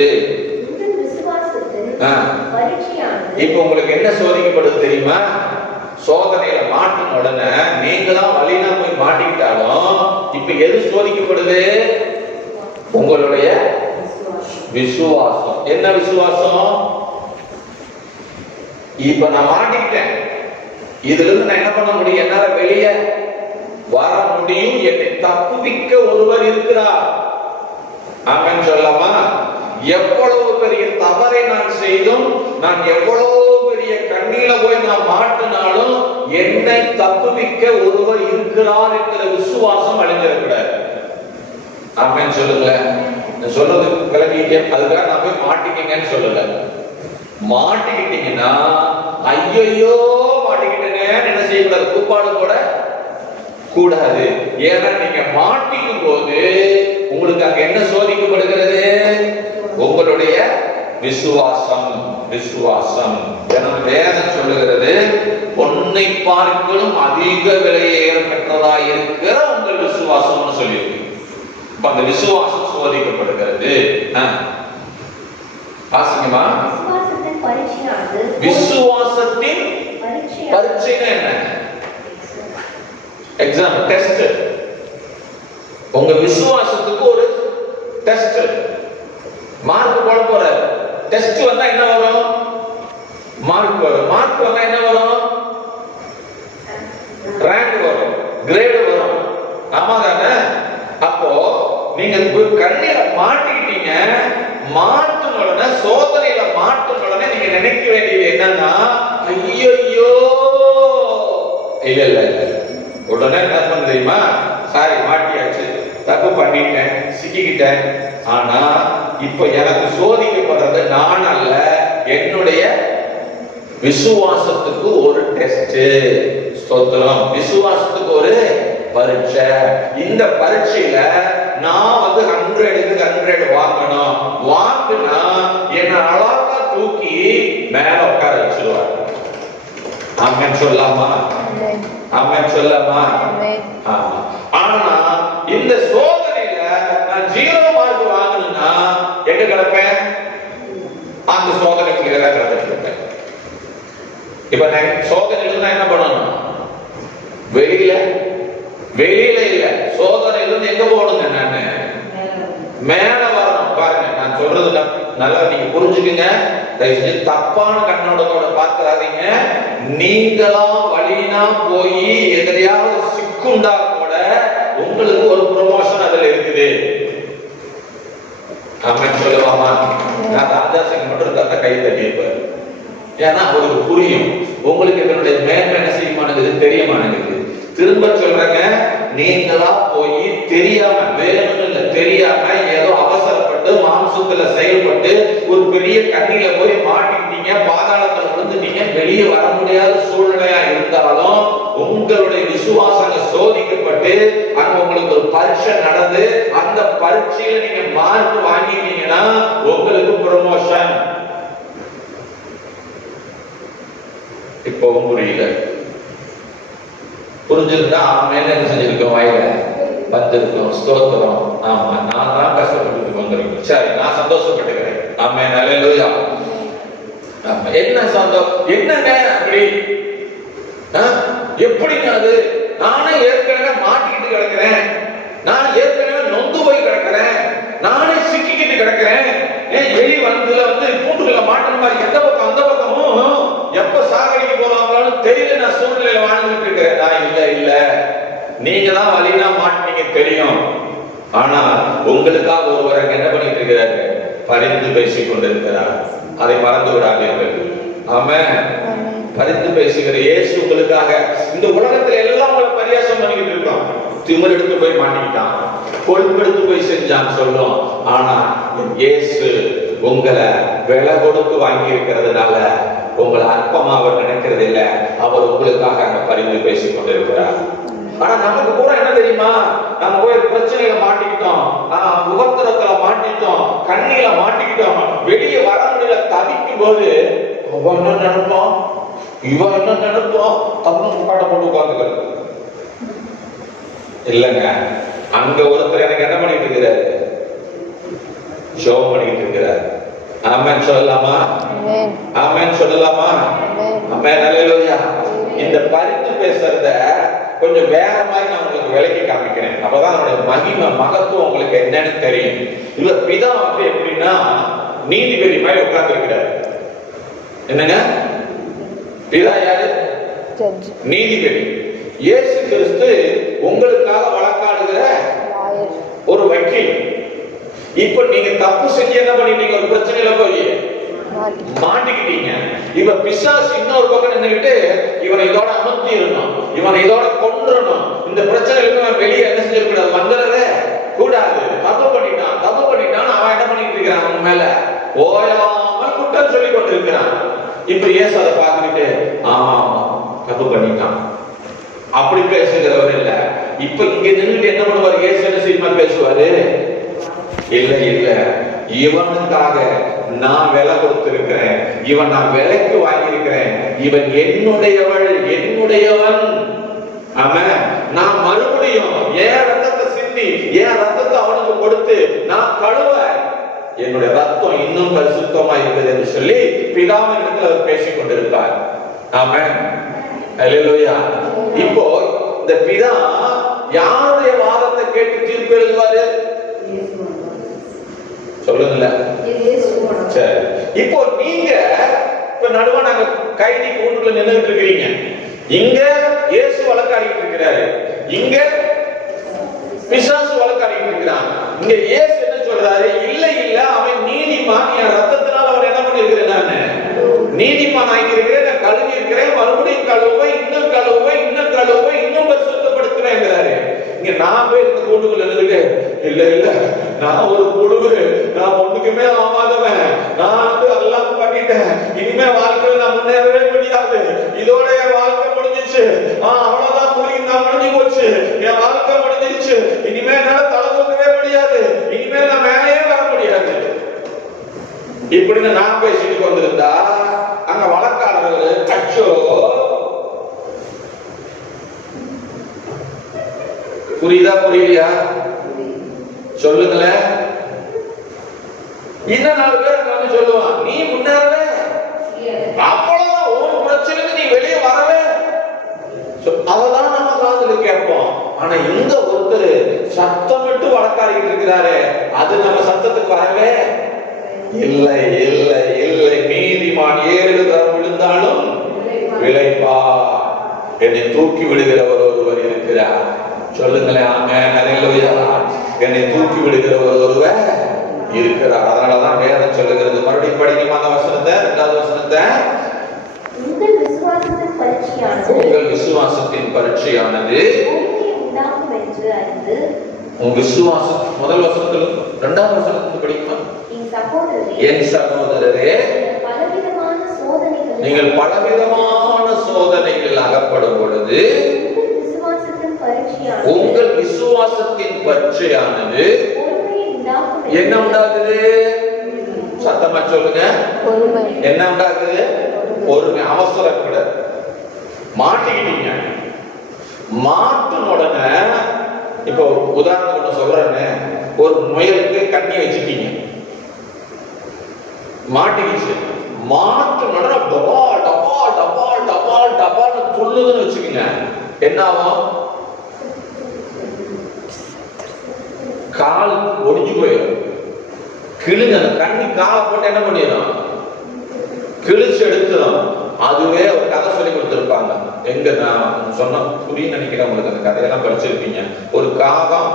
இப்ப உங்களுக்கு என்ன சோதிக்கப்படுது தெரியுமா, சோதனையில மாட்டின உடனே நீங்களாம் வழினா போய் மாட்டிக்கிட்டாலும் இப்ப எது சோதிக்கப்படுது, உங்களுடைய விசுவாசம். என்ன விசுவாசம்? இப்ப நான் மாட்டிக்கிட்டேன், இதுல இருந்து நான் என்ன பண்ண முடியும், என்னால வெளியே வர முடியும், என்னை தப்புவிக்க ஒருவர் இருக்கிறார். ஆமென் சொல்லலாமா? எவ்வளவு பெரிய தவறை நான் செய்தும், நான் எவ்வளவு பெரிய கண்ணீர போய் நான் மாட்டினாலும் என்னை தப்புவிக்க ஒருவர் இருக்கிறார் என்கிற விசுவாசம் அழிஞ்சிடக்கூடாது. ஆமென் சொல்லுங்க. சொல்றது கிளம்பிட்டேன், அதுக்காக நான் போய் மாட்டிக்கிங்கன்னு சொல்லல. மாட்டிக்கிட்டீங்கன்னா ஐயோ மாட்டிக்கிட்டேன்னு என்ன செய்யக்கூடாது, கூப்பாடு போட கூடாது. ஏன்னா நீங்க மாட்டிக்கும் போது உங்களுக்கு அங்க என்ன சோதிக்கப்படுகிறது, உங்களுடைய விசுவாசம். விசுவாசம் வேதம் சொல்லுகிறது, பொன்னை பார்க்கலும் அதிக விலையேற பெற்றதாய் இருக்கிற உங்கள் விசுவாசம்னு சொல்லியிருக்கு. அந்த விசுவாசம் சோதிக்கப்படுகிறது. வாசிங்கம்மா. விசுவாசத்தின் பரீட்சை என்ன? Exam, test. உங்க விசுவாசத்துக்கு ஒரு டெஸ்ட், மார்க் போட போற. டெஸ்ட் வந்தா என்ன வரும், மார்க் வரும். மார்க் வந்தா என்ன வரும், ரேங்க் வரும், கிரேட் வரும். ஆமா தானே? அப்போ நீங்க கண்ணில மாட்டிக்கிட்டீங்க, மாட்டின உடனே, சோதனையில மாட்டின உடனே நீங்க நினைக்க வேண்டியது என்னன்னா, ஐயோ இல்ல உடனே என்ன பண்ண தெரியுமா, சாரி மாட்டியாச்சு, தப்பு பண்ணிட்டேன், சிக்கிக்கிட்டேன். ஆனா இப்ப எனக்கு சோதிக்கப்படுறது நான் அல்ல, என்னுடைய விசுவாசத்துக்கு ஒரு டெஸ்ட். ஸ்தோத்திரம். விசுவாசத்துக்கு ஒரு பரீட்சை. இந்த பரீட்சையில நான் வந்து 100க்கு 100 வாங்கணும். வாங்கினா என்ன அழகா தூக்கி மேல உட்கார வச்சிருவாங்க. ஆமென் சொல்லாமா? ஆமென் சொல்லாமா? ஆனா இந்த சோதனையில நான் 0 மார்க் வாங்கணும்னா எங்க கிடப்பேன், அந்த சோதனைக்குள்ள கிடப்பேன். இப்ப நான் சோதனையில என்ன பண்ணணும், வெளியில இல்ல, சோதனையில இருந்து எங்க போகணுங்க, நானு மேல வரணும். பாருங்க, நான் சொல்றது நல்லா நீங்க புரிஞ்சுக்குங்க. தப்பான கண்ணோட்டத்தோட பார்க்காதீங்க. நீங்களா வழினா போய் எதிரையாவது சிக்குண்டா கூட உங்களுக்கு ஒரு ப்ரமோஷன் அதுல இருக்குது. ஆமென் சொல்லுவாமா? நான் ராஜா சிங் மட்டும் கத்த கை தட்டியிருப்பாரு. ஏன்னா அவருக்கு புரியும், உங்களுக்கு இதனுடைய மேன்மை என்ன செய்யுமானது தெரியுமானது. திரும்ப சொல்றேங்க, நீங்களா போய் தெரியாம, வேணும் இல்ல தெரியாம ஏதோ அவசரப்பட்டு மாம்சத்துல செயல்பட்டு ஒரு பெரிய கண்ணில போய் மாட்டிக்கிட்டீங்க, பாதாளத்துல விழுந்துட்டீங்க, வெளியே வர முடியாத சூழ்நிலையா இருந்தாலும் உங்களுடைய விசுவாசங்க சோதிக்கப்பட்டு அங்க உங்களுக்கு ஒரு பரீட்சை நடந்து அந்த பரீட்சையில நீங்க மார்க் வாங்கிட்டீங்கன்னா உங்களுக்கு ப்ரமோஷன். இப்பவும் புரியல, புரிஞ்சிருந்தா ஆமென் என்ன செஞ்சிருக்கோம், வாயில வந்திருக்கோம். ஸ்தோத்திரம். ஆமா, நான் தான் கஷ்டப்பட்டு வந்திருக்கேன். சரி, நான் சந்தோஷப்பட்டுக்கிறேன். ஆமென், அல்லேலூயா. என்ன சந்தோஷம், என்னங்க அப்படி எப்படிங்க அது? நானே ஏற்கனவே மாட்டிக்கிட்டு கிடக்கிறேன், நான் ஏற்கனவே நொந்து போய் கிடக்கிறேன், நானே சிக்கிக்கிட்டு கிடக்கிறேன். எலி வந்துல கூண்டுக்குள்ள மாட்டின மாதிரி எந்த பக்கம் அந்த பக்கமும் எப்ப சாகடிக்க போறாங்களான்னு தெரியல. நான் சூழ்நிலையில வாழ்ந்துட்டு இருக்கிறேன். நான் இல்ல நீங்க தான் வலினா மாட்டினீங்க தெரியும். ஆனா உங்களுக்காக ஒருவர் என்ன பண்ணிட்டு இருக்கிறாரு? பரிந்து பேசிக் கொண்டிருக்கிறார். அதை மறந்து விடாதீர்கள். ஆமென். பரிந்து பேசுகிற இயேசு உங்களுக்காக. இந்த உலகத்துல எல்லாம் உங்களை பரியாசம் பண்ணிக்கிட்டு இருக்கோம். திமிர் எடுத்து போய் மாட்டிக்கிட்டான், கொழுப்பெடுத்து போய் செஞ்சான்னு சொல்லும். ஆனா இயேசு உங்களை விலை கொடுத்து வாங்கி இருக்கிறதுனால உங்களை அற்பமா அவர் நினைக்கிறது இல்லை. அவர் உங்களுக்காக அங்க பரிந்து பேசிக் கொண்டிருக்கிறார். ஆனா நமக்கு கூட என்ன தெரியுமா? நம்ம போய் பிரச்சனையில மாட்டிக்கிட்டோம், உபத்திரத்துல மாட்டிட்டோம், கண்ணில மாட்டிக்கிட்டோம், வெளியே வர முடியல, தவிக்கும் போது அவன் என்ன நினைப்போம், இவன் என்ன நினைப்போம் அப்படின்னு பாட்ட போட்டு உட்கார்ந்துக்கிறது இல்லங்க. அங்க ஒருத்தர் எனக்கு என்ன பண்ணிட்டு இருக்கிறாரு? ஷோம் பண்ணிட்டு இருக்கிறார். ஆமென் சொல்லலாமா? ஆமென் சொல்லலாமா? ஆமென். அல்லேலூயா. இந்த பரிந்து பேசுறத கொஞ்சம் வேற மாதிரி நான் உங்களுக்கு விளக்கி காமிக்கிறேன். அப்பதான் அவருடைய மகிமை மகத்துவம் உங்களுக்கு என்னன்னு தெரியும். இல்ல பிதா எப்படின்னா நீதிபதி மாதிரி உட்கார்ந்து இருக்கிறார். என்னங்க பிதா யாரு? நீதிபதி. இயேசு கிறிஸ்து உங்களுக்காக வழக்காடுகிற ஒரு வக்கீல். இப்ப நீங்க தப்பு செஞ்சு என்ன பண்ணிட்டீங்க? ஒரு பிரச்சனையில போய் மாட்டிக்கிட்டீங்க. இவ பிசாசு இன்னொரு பக்கம் நின்னுகிட்டு இவனை இதோட அமர்த்தி இருக்கணும், இவனை இதோட கொன்றணும், இந்த பிரச்சனையில வெளியே என்ன செஞ்சிருக்கூடாது, வந்துடவே கூடாது. தப்பு பண்ணிட்டான் அவன் என்ன பண்ணிட்டு இருக்கிறான்? அவன் மேல ஓயாமல் குற்றம் சொல்லி கொண்டிருக்கிறான். இப்ப இயேசு அதை பார்த்துக்கிட்டு ஆமா தப்பு பண்ணிட்டான் அப்படி பேசுகிறவர் இல்ல. இப்ப இங்க நின்றுட்டு என்ன பண்ணுவார்? இயேசு என்ன செய்யுமா பேசுவாரு? இல்ல இவனுக்காக நான் விலை கொடுத்திருக்கிறேன், இவன் நான் விலைக்கு வாங்கியிருக்கிறேன், இவன் என்னுடையவன். ஆமென். நான் மறுபடியும் என் ரத்தத்தை சிந்தி என் ரத்தத்தை அவனுக்கு கொடுத்து நான் கழுவ, என்னுடைய ரத்தம் இன்னும் பரிசுத்தமா இருக்குது என்று சொல்லி பிதாவின் இடத்துல அவர் பேசிக் கொண்டிருப்பார். ஆமென். அல்லேலூயா. இப்போ இந்த பிதா யாருடைய வாதத்தை கேட்டு தீர்ப்பு எழுதுவாரு? சொல்லுங்கல்ல. சரி, இப்போ நீங்க இப்ப நடுவா நாங்க கைதி கூண்டுக்குள்ள நின்னுட்டு இருக்கீங்க. இங்க இயேசு வழக்காடிட்டு இருக்கிறாரு, இங்க பிசாசு வழக்காடிட்டு இருக்கிறான். இங்க இயேசு என்ன சொல்றாரு? இல்ல அவன் நீதிமான், என் ரத்தத்தினால் அவர் என்ன பண்ணிருக்கிறேன்? நானு நீதிமான் ஆகியிருக்கிறேன், நான் கழுவி இருக்கிறேன், மறுபடியும் கழுவுவேன், இன்னும் கழுவுவேன், இன்னும் பரிசுத்தப்படுத்துவேங்கிறாரு. இங்க நான் போய் இந்த கூண்டுக்குள்ள நின்னுட்டு இல்ல நான் ஒரு புழுவு, நான் ஒண்ணுக்குமே ஆகாதவன், நான் எல்லாம் பண்ணிட்டேன், இனிமே வாழ்க்கையில் நான் முன்னேறவே முடியாது, இதோட என் வாழ்க்கை முடிஞ்சிச்சு, அவ்வளவுதான், முடிஞ்சு போச்சு, என் வாழ்க்கை முடிஞ்சிருச்சு, இனிமே என்னால தலை தூக்கவே முடியாது, இனிமே நான் மேலே வர முடியாது இப்படின்னு நான் பேசிட்டு கொண்டிருந்தா அங்க வழக்காளர்கள் அச்சோ புரியலையா? சொல்லுங்களேன். இன்னும் 4 பேர் வந்து சொல்லுவான், நீ முன்னேறவே, அவ்வளவுதான், ஒரு பிரச்சனை நீ வெளியே வரவே. அததான் நம்ம காதுல கேட்போம். ஆனா இங்க ஒருத்தர் சத்தமிட்டு வழக்காடிட்டு இருக்கிறாரு, அது நம்ம சத்தத்துக்கு வரவே இல்லை. நீதிமான் 7 தரம் விழுந்தாலும் விளைப்பா, என்னை தூக்கி விடுகிறவர் ஒருவர் இருக்கிறார். சொல்லுங்களேன். ஆமென். அல்லேலூயா. என்னை தூக்கி விடுகிறவர் ஒருவர் இருக்கிறார். அதனாலதான் வேதம் சொல்லுகிறது. மறுபடியும் படிக்குமா அந்த வசனத்தை, 2வது வசனத்தை. உங்கள் விசுவாசத்தின் பரீட்சையானது உங்க விசுவாசம். முதல் வசனத்துல 2வது வசனத்தை படிக்குமா? என் சகோதரரே, நீங்கள் பலவிதமான சோதனைகள் அகப்படும் பொழுது உங்கள் விசுவாசத்தின் பரீட்சையானது என்ன உண்டாக்குது? சத்தமா சொல்லுங்க. என்ன உண்டாக்குது? பொறுமை. அவசரப்படாது. மாட்டிக்கிட்டீங்க, மாட்டின உடனே இப்ப ஒரு உதாரணத்துக்கு சொல்றேன்னு, ஒரு முயலுக்கு கண்ணி வச்சுட்டீங்க, மாட்டிக்கிச்சு. மாட்டின உடனே டபா டபா டபா டபா டபான்னு துள்ளுதுன்னு வச்சுக்கீங்க, என்ன ஆகும்? கால் ஒடிஞ்சு போயிடும். கிழிஞ்ச அந்த கண்ணி காலை போட்டு என்ன பண்ணிடும், கிழிச்சு எடுத்துடும். அதுவே ஒரு கதை சொல்லி கொடுத்துருப்பாங்க. எங்க நான் சொன்ன புரிய நினைக்கிறேன் உங்களுக்கு, அந்த கதையெல்லாம் படிச்சிருப்பீங்க. ஒரு காகம்,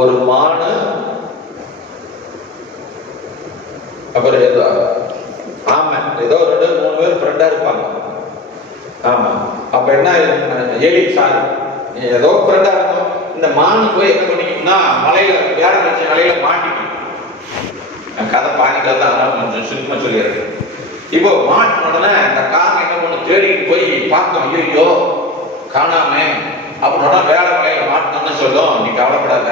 ஒரு மானு, அப்புறம் ஏதோ ஆமா ஏதோ 2-3 பேர் ஃப்ரெண்டா இருப்பாங்க. ஆமா அப்ப என்ன எலி சாரி ஏதோ ஃப்ரெண்டா இருக்கும். இந்த மானு போய் என்ன பண்ணிக்கணும்னா மலையில வேற வச்ச மலையில மாட்டிக்கும். கதை பாதிக்காத கொஞ்சம் சுருக்கமா சொல்லிடுறேன். இப்போ மாட்டின உடனே இந்த காகம் என்ன பண்ண தேடிட்டு போய் பார்த்தோம், ஐயோ காணாமே அப்படின்னா வேற மலையில மாட்டினோம்னு சொல்லும், நீ கவலைப்படாத,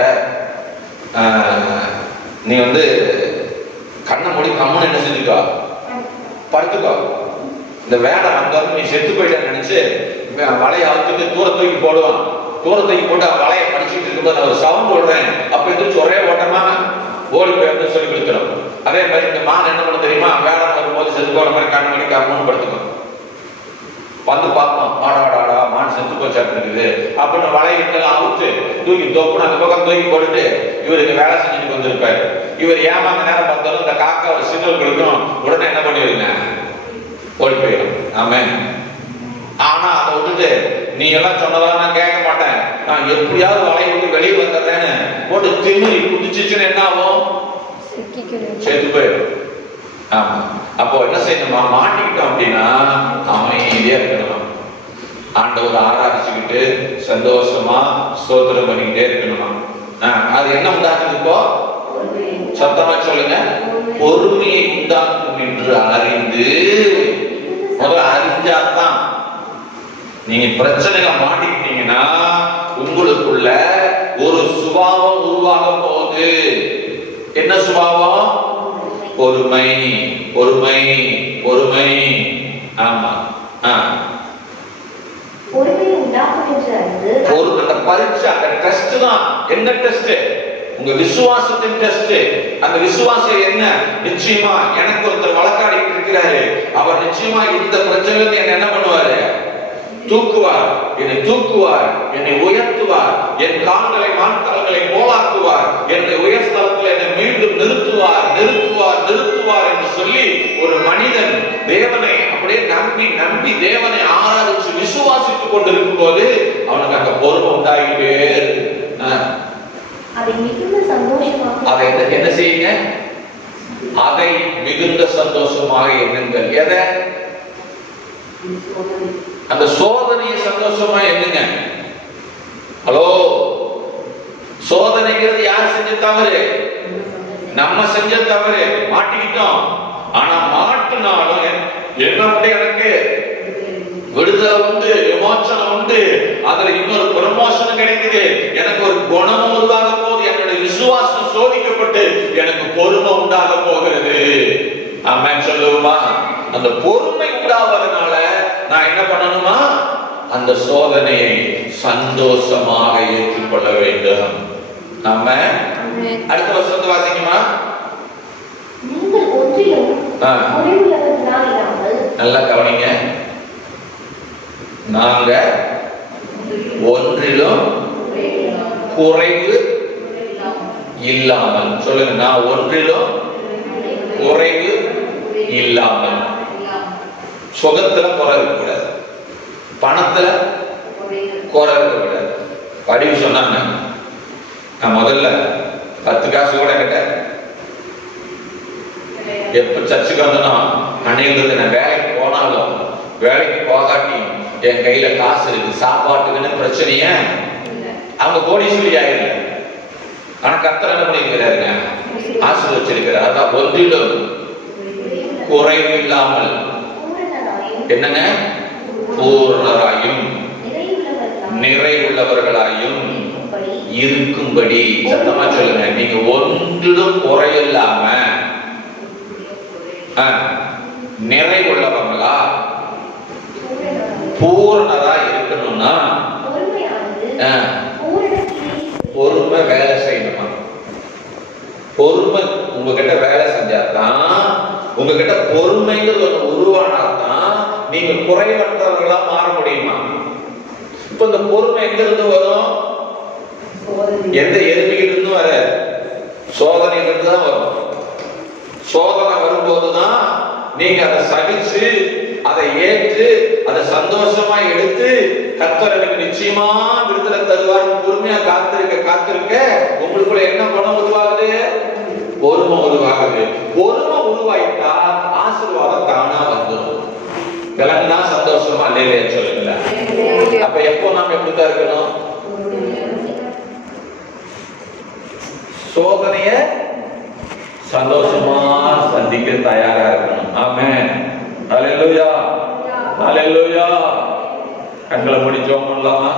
நீ வந்து கண்ணை மூடி கம்மன் என்ன செஞ்சுக்கோ, படுத்துக்கோ, இந்த வேலை அங்க வந்து நீ செத்து போயிட்ட நினைச்சு வலையை அவுத்துட்டு தூர தூக்கி போடுவான். தூர தூக்கி போட்டு வலையை படிச்சுட்டு இருக்கும்போது நான் ஒரு சவுண்ட் விடுறேன், அப்ப எந்திரிச்சு ஒரே ஓட்டமா ஓடி போயிருந்து சொல்லி கொடுத்துரும். அதே மாதிரி இந்த மான் என்ன பண்ண தெரியுமா, வேலை வரும்போது செத்து போற மாதிரி கண்ணு மணி கம்மன்னு படுத்துக்கும். வந்து பார்ப்போம், ஆடாடாடா மான் செத்து போச்சாட்டு இருக்குது அப்படின்னு வலையிட்டெல்லாம் அவுத்து தூக்கி தோப்புன்னு அந்த பக்கம் தூக்கி போட்டுட்டு இவருக்கு வேலை செஞ்சுட்டு வந்திருப்பாரு. இவர் ஏமாந்த நேரம் பார்த்தாலும் இந்த காக்கா ஒரு சிக்னல் கொடுக்கும், உடனே என்ன பண்ணிடுங்க, ஓடி போயிடும். ஆமே. ஆனா அதை விட்டுட்டு நீ எல்லாம் சொன்னதா நான் கேட்க மாட்டேன், நான் எப்படியாவது வலையை விட்டு வெளியே வந்துடுறேன்னு போட்டு திமிரி குதிச்சுன்னு என்ன ஆகும், செத்து போயிடும். ஆமா அப்போ என்ன செய்யணுமா, மாட்டிக்கிட்டோம் அப்படின்னா அமைதியா இருக்கணும், ஆண்டவர் ஆராய்ச்சிக்கிட்டு சந்தோஷமா ஸ்தோத்திரம் பண்ணிக்கிட்டே இருக்கணுமா. அது என்ன உண்டாக்குது, இப்போ சத்தமா சொல்லுங்க, பொறுமையை உண்டாக்கும் என்று அறிந்து, முதல்ல அறிஞ்சாதான். நீங்க பிரச்சனைகளை மாட்டிக்கிட்டீங்கன்னா உங்களுக்குள்ள ஒரு சுபாவம் உருவாக போகுது. என்ன சுபாவம்? பொறுமை, பொறுமை, பொறுமை. ஆமா அந்த பரீட்சை, அந்த டெஸ்ட் தான். என்ன டெஸ்ட்? உங்க விசுவாசத்தின் டெஸ்ட். அந்த விசுவாசம் என்ன? நிச்சயமா எனக்கு ஒருத்தர் வழக்காடிட்டு இருக்கிறாரு, அவர் நிச்சயமா இந்த பிரச்சனையில என்ன பண்ணுவாரு, தூக்குவார், என்னை தூக்குவார், என்னை உயர்த்துவார், என் கால்களை மான்கால்களை போலாக்குவார், என்னை உயர்ஸ்தலத்தில் என்னை மீண்டும் நிறுத்துவார், நிறுத்துவார், நிறுத்துவார் என்று சொல்லி ஒரு மனிதன் தேவனை அப்படியே நம்பி நம்பி தேவனை ஆராதிச்சு விசுவாசித்துக் கொண்டிருக்கும் போது அவனுக்கு அங்க பொறுமை உண்டாகிட்டே இருக்கு. அதை என்ன செய்யுங்க, அதை மிகுந்த சந்தோஷமாக எண்ணுங்கள். எதை? அந்த சோதனையை சந்தோஷமா எண்ணுங்க. ஹலோ, சோதனைங்கிறது யார் செஞ்ச தவறு? நம்ம செஞ்ச தவறு, மாட்டிக்கிட்டோம். ஆனா மாட்டினாலும் என்ன எனக்கு விடுதலை உண்டு, விமோசனம் உண்டு, அதுல இன்னொரு ப்ரமோஷன் கிடைக்குது, எனக்கு ஒரு குணம் உருவாக போகுது, என்னுடைய விசுவாசம் சோதிக்கப்பட்டு எனக்கு பொறுமை உண்டாக போகிறது. ஆமென் சொல்லுவோமா? அந்த பொறுமை உண்டாவதனால நான் என்ன பண்ணணுமா, அந்த சோதனையை சந்தோஷமாக ஏற்றுக்கொள்ள வேண்டும். நாம அடுத்த வருஷத்தை வாசிக்குமா? நல்லா கவனிங்க. நாங்க ஒன்றிலும் குறைவு இல்லாமல், சொல்லுங்க, நான் ஒன்றிலும் குறைவு இல்லாமல். சுகத்துல குறைவு கூடாது, பணத்துல குறைவு கூடாது. படிவு சொன்னாங்க, நான் முதல்ல 10 காசு கூட கேட்டேன். எப்ப சர்ச்சுக்கு வந்தனா அன்னையிலிருந்து நான் வேலைக்கு போனாலும் வேலைக்கு போகாட்டி என் கையில காசு இருக்கு, சாப்பாட்டுக்குன்னு பிரச்சனைய. அவங்க கோடீஸ்வரி ஆயிரல, ஆனா கர்த்தர் என்ன பண்ணிருக்கிறாருங்க, ஆசீர்வதிச்சிருக்கிறார். அதான் ஒன்றிலும் குறைவு இல்லாமல் என்னங்க, பூர்ணராயும் நிறைவுள்ளவர்களாயும் இருக்கும்படி. சத்தமா சொல்லுங்க, நீங்க ஒன்றிலும் குறையில்லாம நிறைவுள்ளவங்களா பூர்ணரா இருக்கணும்னா பொறுமை வேலை செய்யணுமா? பொறுமை உங்ககிட்ட வேலை செஞ்சாதான், உங்ககிட்ட பொறுமைங்கிறது ஒண்ணு உருவானாதான் நீங்க குறைவற்றவர்களா மாற முடியுமா? இப்ப இந்த பொறுமை எங்க இருந்து வரும்? எந்த எதிர்கிட்ட இருந்து வர? சோதனையிலிருந்து தான் வரும். சோதனை வரும்போதுதான் நீங்க அதை சகிச்சு, அதை ஏற்று, அதை சந்தோஷமா எடுத்து, கர்த்தர் எனக்கு நிச்சயமா விடுதலை தருவார் பொறுமையா காத்திருக்க உங்களுக்குள்ள என்ன குணம் உருவாகுது? பொறுமை உருவாகுது. பொறுமை உருவாயிட்டா ஆசீர்வாதம் தானா வந்துடும். விளங்குனா சந்தோஷமா இல்லையே சொல்லுங்களா? அப்ப எப்போ நாம எப்படித்தான் இருக்கணும்? சோதனைய சந்தோஷமா சந்திக்க தயாரா இருக்கணும். ஆமென். ஹல்லேலூயா, ஹல்லேலூயா. கண்களை மூடி ஜெபம் பண்ணலாமா?